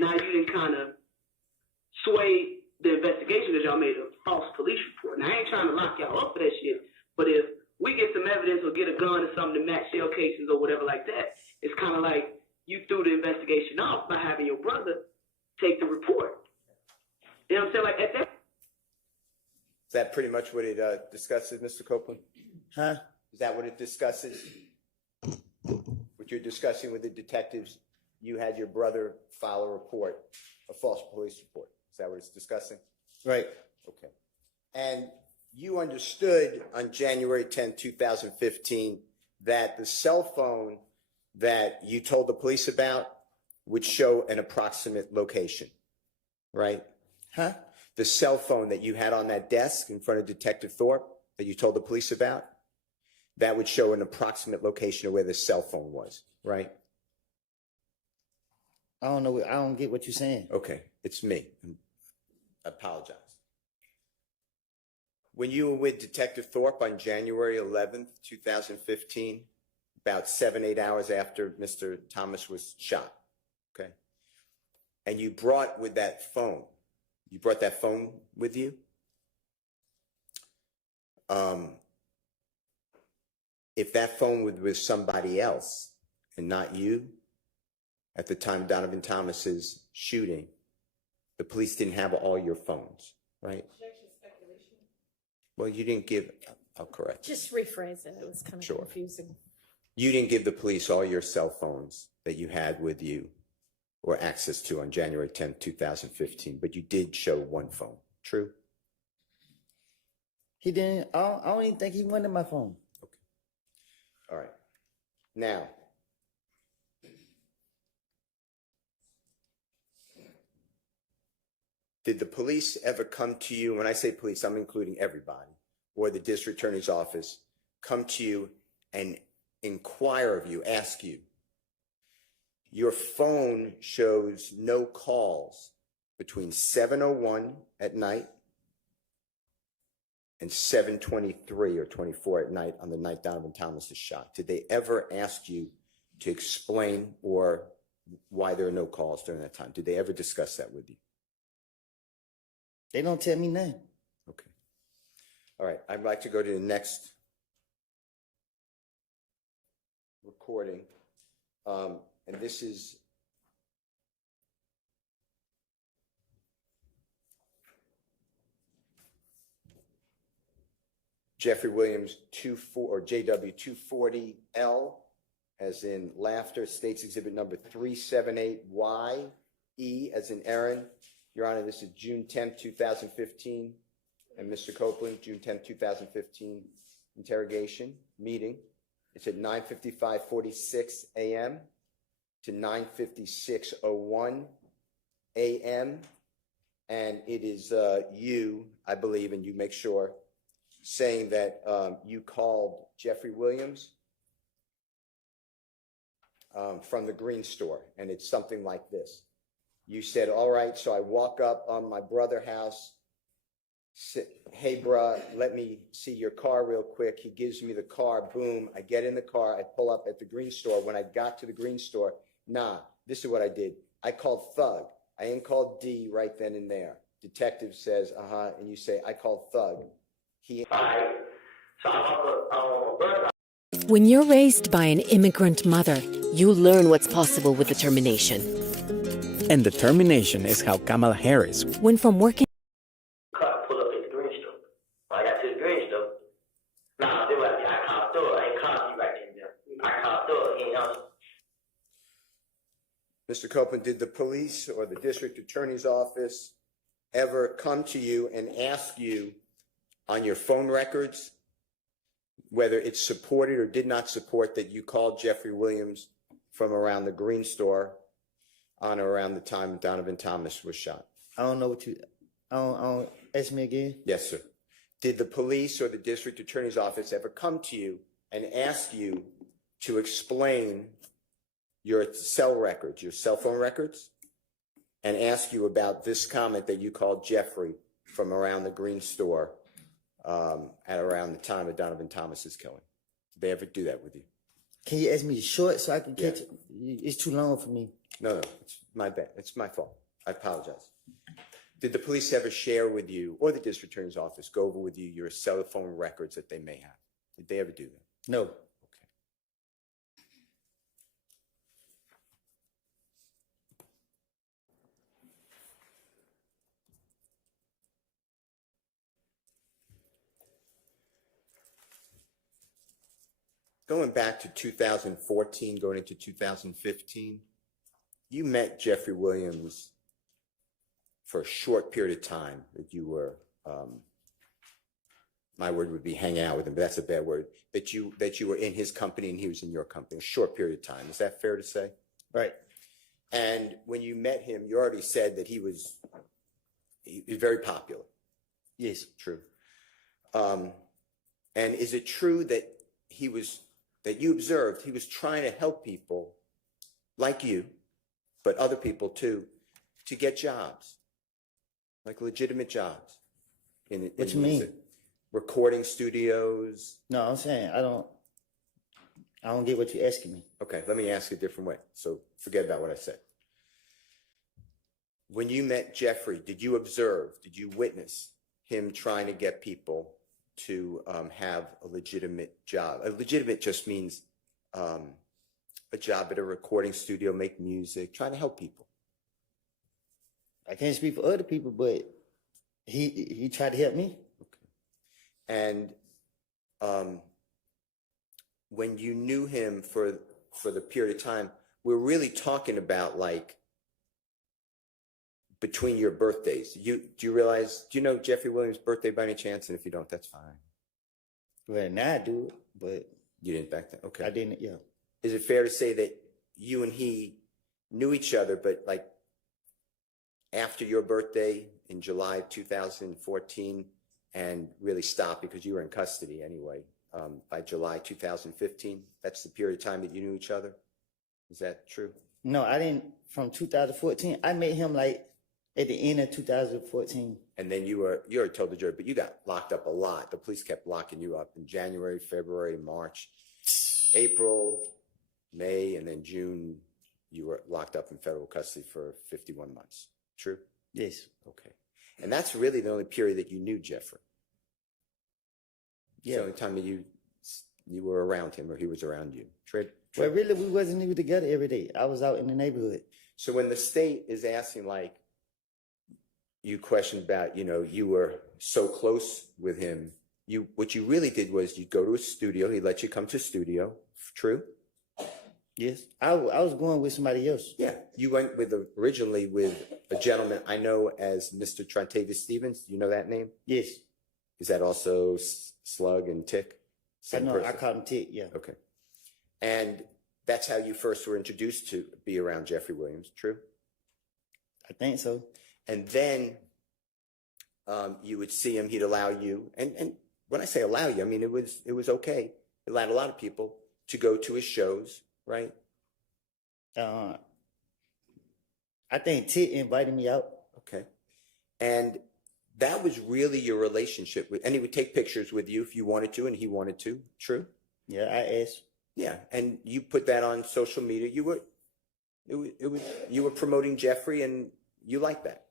now you didn't kind of sway the investigation because y'all made a false police report. Now I ain't trying to lock y'all up for that shit, but if we get some evidence or get a gun or something to match shell cases or whatever like that, it's kind of like you threw the investigation off by having your brother take the report. You know what I'm saying? Like at that. Is that pretty much what it discusses, Mr. Copeland? Huh? Is that what it discusses? What you're discussing with the detectives, you had your brother file a report, a false police report. Is that what it's discussing? Right. Okay. And you understood on January 10, 2015, that the cell phone that you told the police about would show an approximate location, right? Huh? The cell phone that you had on that desk in front of Detective Thorpe that you told the police about, that would show an approximate location of where the cell phone was, right? I don't know. I don't get what you're saying. Okay, it's me. I apologize. When you were with Detective Thorpe on January 11th, 2015, about 7-8 hours after Mr. Thomas was shot, okay? And you brought with that phone, you brought that phone with you? If that phone was with somebody else and not you, at the time of Donovan Thomas's shooting, the police didn't have all your phones, right? Well, you didn't give, I'll correct. Just rephrase it. It was kind of Sure. confusing. You didn't give the police all your cell phones that you had with you or access to on January 10th, 2015, but you did show one phone. True? He didn't. I don't even think he wanted my phone. All right. Now, did the police ever come to you? When I say police, I'm including everybody, or the district attorney's office, come to you and inquire of you, ask you, your phone shows no calls between 7:01 at night and 7:23 or 24 at night on the night Donovan Thomas is shot. Did they ever ask you to explain or why there are no calls during that time? Did they ever discuss that with you? They don't tell me nothing. Okay. All right. I'd like to go to the next recording. And this is Jeffrey Williams 24 or JW 240L, as in laughter, states exhibit number 378YE, as in Aaron. Your Honor, this is June 10th, 2015. And Mr. Copeland, June 10th, 2015 interrogation meeting. It's at 9:55:46 a.m. to 9:56:01 a.m. And it is you, I believe, and you make sure, saying that you called Jeffrey Williams from the Green Store, and it's something like this. You said, all right, so I walk up on my brother's house, hey, bruh, let me see your car real quick. He gives me the car, boom, I get in the car, I pull up at the Green Store. When I got to the Green Store, this is what I did. I called Thug. I ain't called D right then and there. Detective says, and you say, I called Thug. When you're raised by an immigrant mother, you learn what's possible with determination. And determination is how Kamala Harris went from working. Car pull up at the Green Store. When I got to the Green Store, they were like, I called Thug. I ain't called you right there. I called Thug. He ain't answer. Mr. Copeland, did the police or the district attorney's office ever come to you and ask you on your phone records whether it supported or did not support that you called Jeffrey Williams from around the Green Store on or around the time Donovan Thomas was shot? I don't know what you. I don't. Ask me again. Yes, sir. Did the police or the district attorney's office ever come to you and ask you to explain your cell records, your cell phone records, and ask you about this comment that you called Jeffrey from around the Green Store at around the time of Donovan Thomas's killing? Did they ever do that with you? Can you ask me short so I can catch it? It's too long for me. No, it's my bad. It's my fault. I apologize. Did the police ever share with you, or the district attorney's office, go over with you your cell phone records that they may have? Did they ever do that? No. Okay. Going back to 2014, going into 2015, you met Jeffrey Williams for a short period of time that you were, my word would be hanging out with him, but that's a bad word, that you were in his company and he was in your company, a short period of time. Is that fair to say? Right. And when you met him, you already said that he was very popular. Yes. True. And is it true that that you observed he was trying to help people like you, but other people too, to get jobs, like legitimate jobs. What you mean? Recording studios. No, I'm saying I don't get what you're asking me. Okay, let me ask you a different way. So forget about what I said. When you met Jeffrey, did you observe, did you witness him trying to get people to have a legitimate job? A legitimate just means a job at a recording studio, make music, trying to help people. I can't speak for other people, but he tried to help me. And when you knew him for the period of time, we're really talking about like between your birthdays. Do you know Jeffrey Williams' birthday by any chance? And if you don't, that's fine. Well, now I do it, but you didn't back then? Okay. I didn't, yeah. Is it fair to say that you and he knew each other, but like after your birthday in July of 2014 and really stopped because you were in custody anyway, by July 2015? That's the period of time that you knew each other? Is that true? No, I didn't. From 2014, I met him like at the end of 2014. And then you already told the jury, but you got locked up a lot. The police kept locking you up in January, February, March, April, May, and then June. You were locked up in federal custody for 51 months. True? Yes. Okay. And that's really the only period that you knew Jeffrey. Yeah. It's the only time that you were around him or he was around you. True? Well, really, we wasn't even together every day. I was out in the neighborhood. So when the state is asking, like, you questioned about, you were so close with him, what you really did was you'd go to a studio, he'd let you come to a studio. True? Yes. I was going with somebody else. Yeah. You went originally with a gentleman I know as Mr. Trontavious Stevens. Do you know that name? Yes. Is that also Slug and Tick? I know, I called him Tick, yeah. Okay. And that's how you first were introduced to be around Jeffrey Williams, true? I think so. And then you would see him, he'd allow you, and when I say allow you, I mean, it was okay. It allowed a lot of people to go to his shows, right? I think Tick invited me out. Okay. And that was really your relationship with, and he would take pictures with you if you wanted to and he wanted to, true? Yeah, I asked. Yeah, and you put that on social media. You were promoting Jeffrey, and you liked that.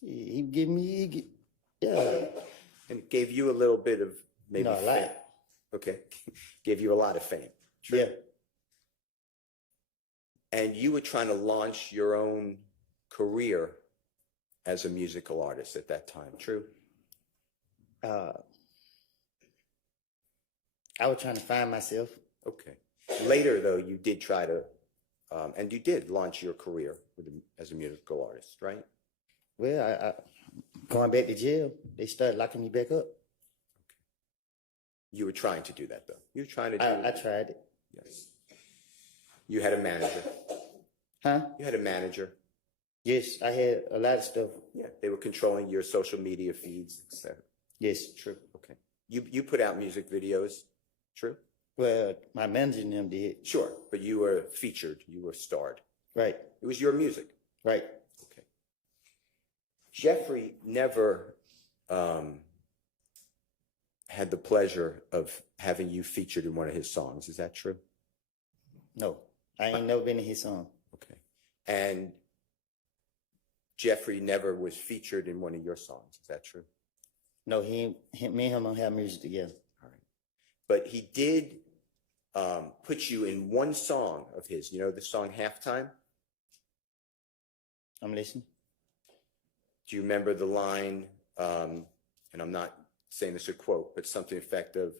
He gave me, yeah. And it gave you a little bit of maybe No, a fame. lot. Okay, gave you a lot of fame. True? Yeah. And you were trying to launch your own career as a musical artist at that time. True? I was trying to find myself. Okay. Later, though, you did try to, and you did launch your career as a musical artist, right? Well, I going back to jail, they started locking me back up. You were trying to do that, though. You were trying to do I tried it. Yes. You had a manager. Huh? You had a manager. Yes, I had a lot of stuff. Yeah, they were controlling your social media feeds, etc. Yes. True. Okay. You put out music videos. True. Well, my manager and them did. Sure, but you were featured. You were starred. Right. It was your music. Right. Okay. Jeffrey never had the pleasure of having you featured in one of his songs. Is that true? No, I ain't never been in his song. Okay. And Jeffrey never was featured in one of your songs. Is that true? No, me and him don't have music together. All right. But he did put you in one song of his. You know the song Halftime? I'm listening. Do you remember the line, and I'm not saying this a quote, but something effective,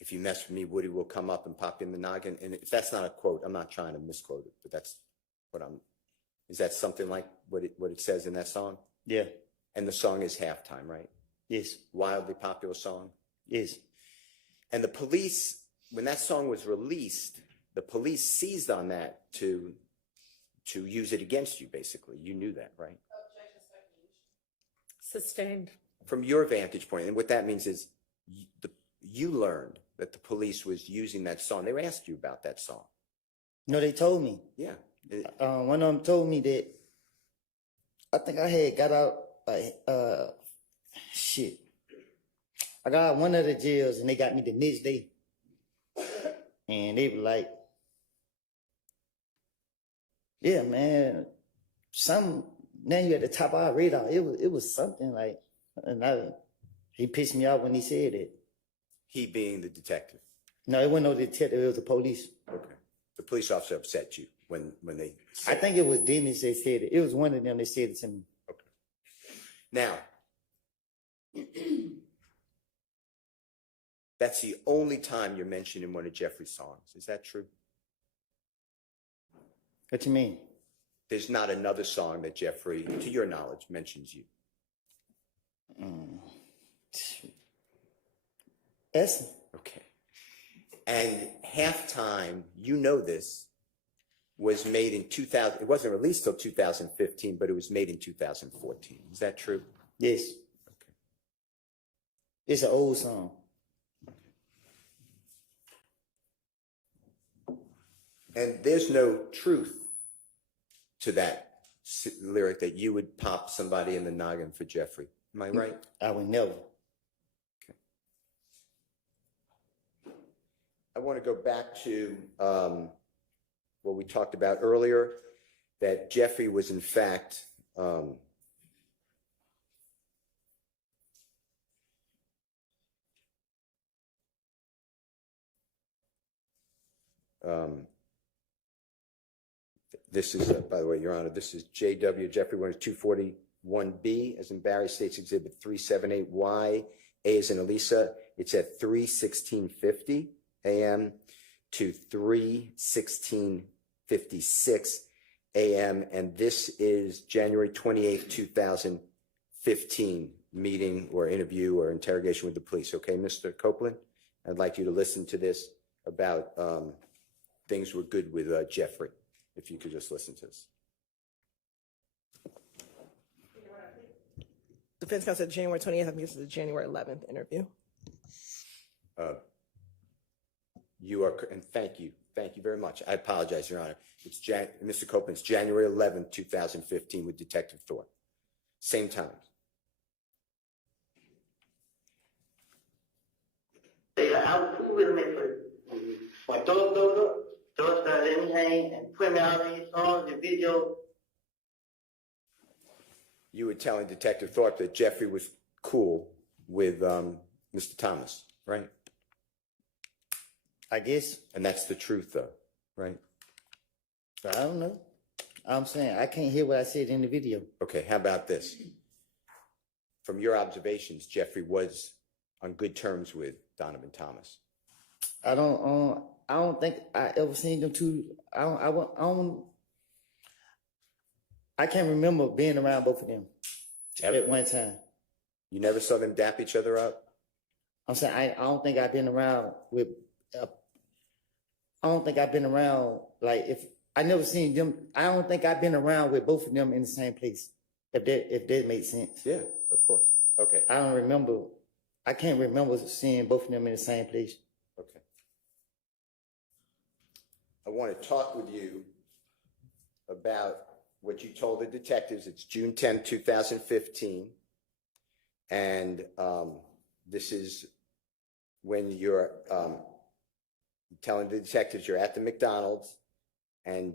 if you mess with me, Woody will come up and pop you in the noggin. And if that's not a quote, I'm not trying to misquote it, but that's what is that something like what it says in that song? Yeah. And the song is Halftime, right? Yes. Wildly popular song. Yes. And the police, when that song was released, the police seized on that to use it against you, basically. You knew that, right? Sustained. From your vantage point, and what that means is you learned that the police was using that song. They asked you about that song. No, they told me. Yeah. One of them told me that I think I had got out like shit. I got out one of the jails and they got me the next day. And they were like, yeah, man, now you at the top of our radar. It was something like, and he pissed me off when he said it. He being the detective. No, it wasn't no detective, it was the police. Okay. The police officer upset you when they said I think it was Dennis that said it. It was one of them that said it to me. Okay. Now, that's the only time you're mentioned in one of Jeffrey's songs. Is that true? What you mean? There's not another song that Jeffrey, to your knowledge, mentions you. Yes. Okay. And Halftime, you know this, was made in 2000. It wasn't released till 2015, but it was made in 2014. Is that true? Yes. Okay. It's an old song. And there's no truth to that lyric that you would pop somebody in the noggin for Jeffrey. Am I right? I would never. Okay. I want to go back to what we talked about earlier, that Jeffrey was in fact this is, by the way, Your Honor, this is J.W. Jeffrey 241B, as in Barry States Exhibit 378Y, A as in Elisa. It's at 3:16:50 a.m. to 3:16:56 a.m. And this is January 28, 2015 meeting or interview or interrogation with the police. Okay, Mr. Copeland, I'd like you to listen to this about things were good with Jeffrey. If you could just listen to this. Defense counsel said January 28th. I think this is the January 11th interview. You are, and thank you very much. I apologize, Your Honor. It's Mr. Copeland, it's January 11th, 2015 with Detective Thorpe. Same time. I was cool with him at first. When Thorpe started letting me hang and put me all in his songs and videos. You were telling Detective Thorpe that Jeffrey was cool with Mr. Thomas, right? I guess. And that's the truth, though, right? I don't know. I'm saying I can't hear what I said in the video. Okay, how about this? From your observations, Jeffrey was on good terms with Donovan Thomas. I don't think I ever seen them two. I can't remember being around both of them at one time. You never saw them dap each other up? I'm saying I don't think I've been around with. I don't think I've been around like if I never seen them. I don't think I've been around with both of them in the same place. If that makes sense. Yeah, of course. Okay. I don't remember. I can't remember seeing both of them in the same place. Okay. I want to talk with you about what you told the detectives. It's June 10, 2015. And this is when you're telling the detectives you're at the McDonald's and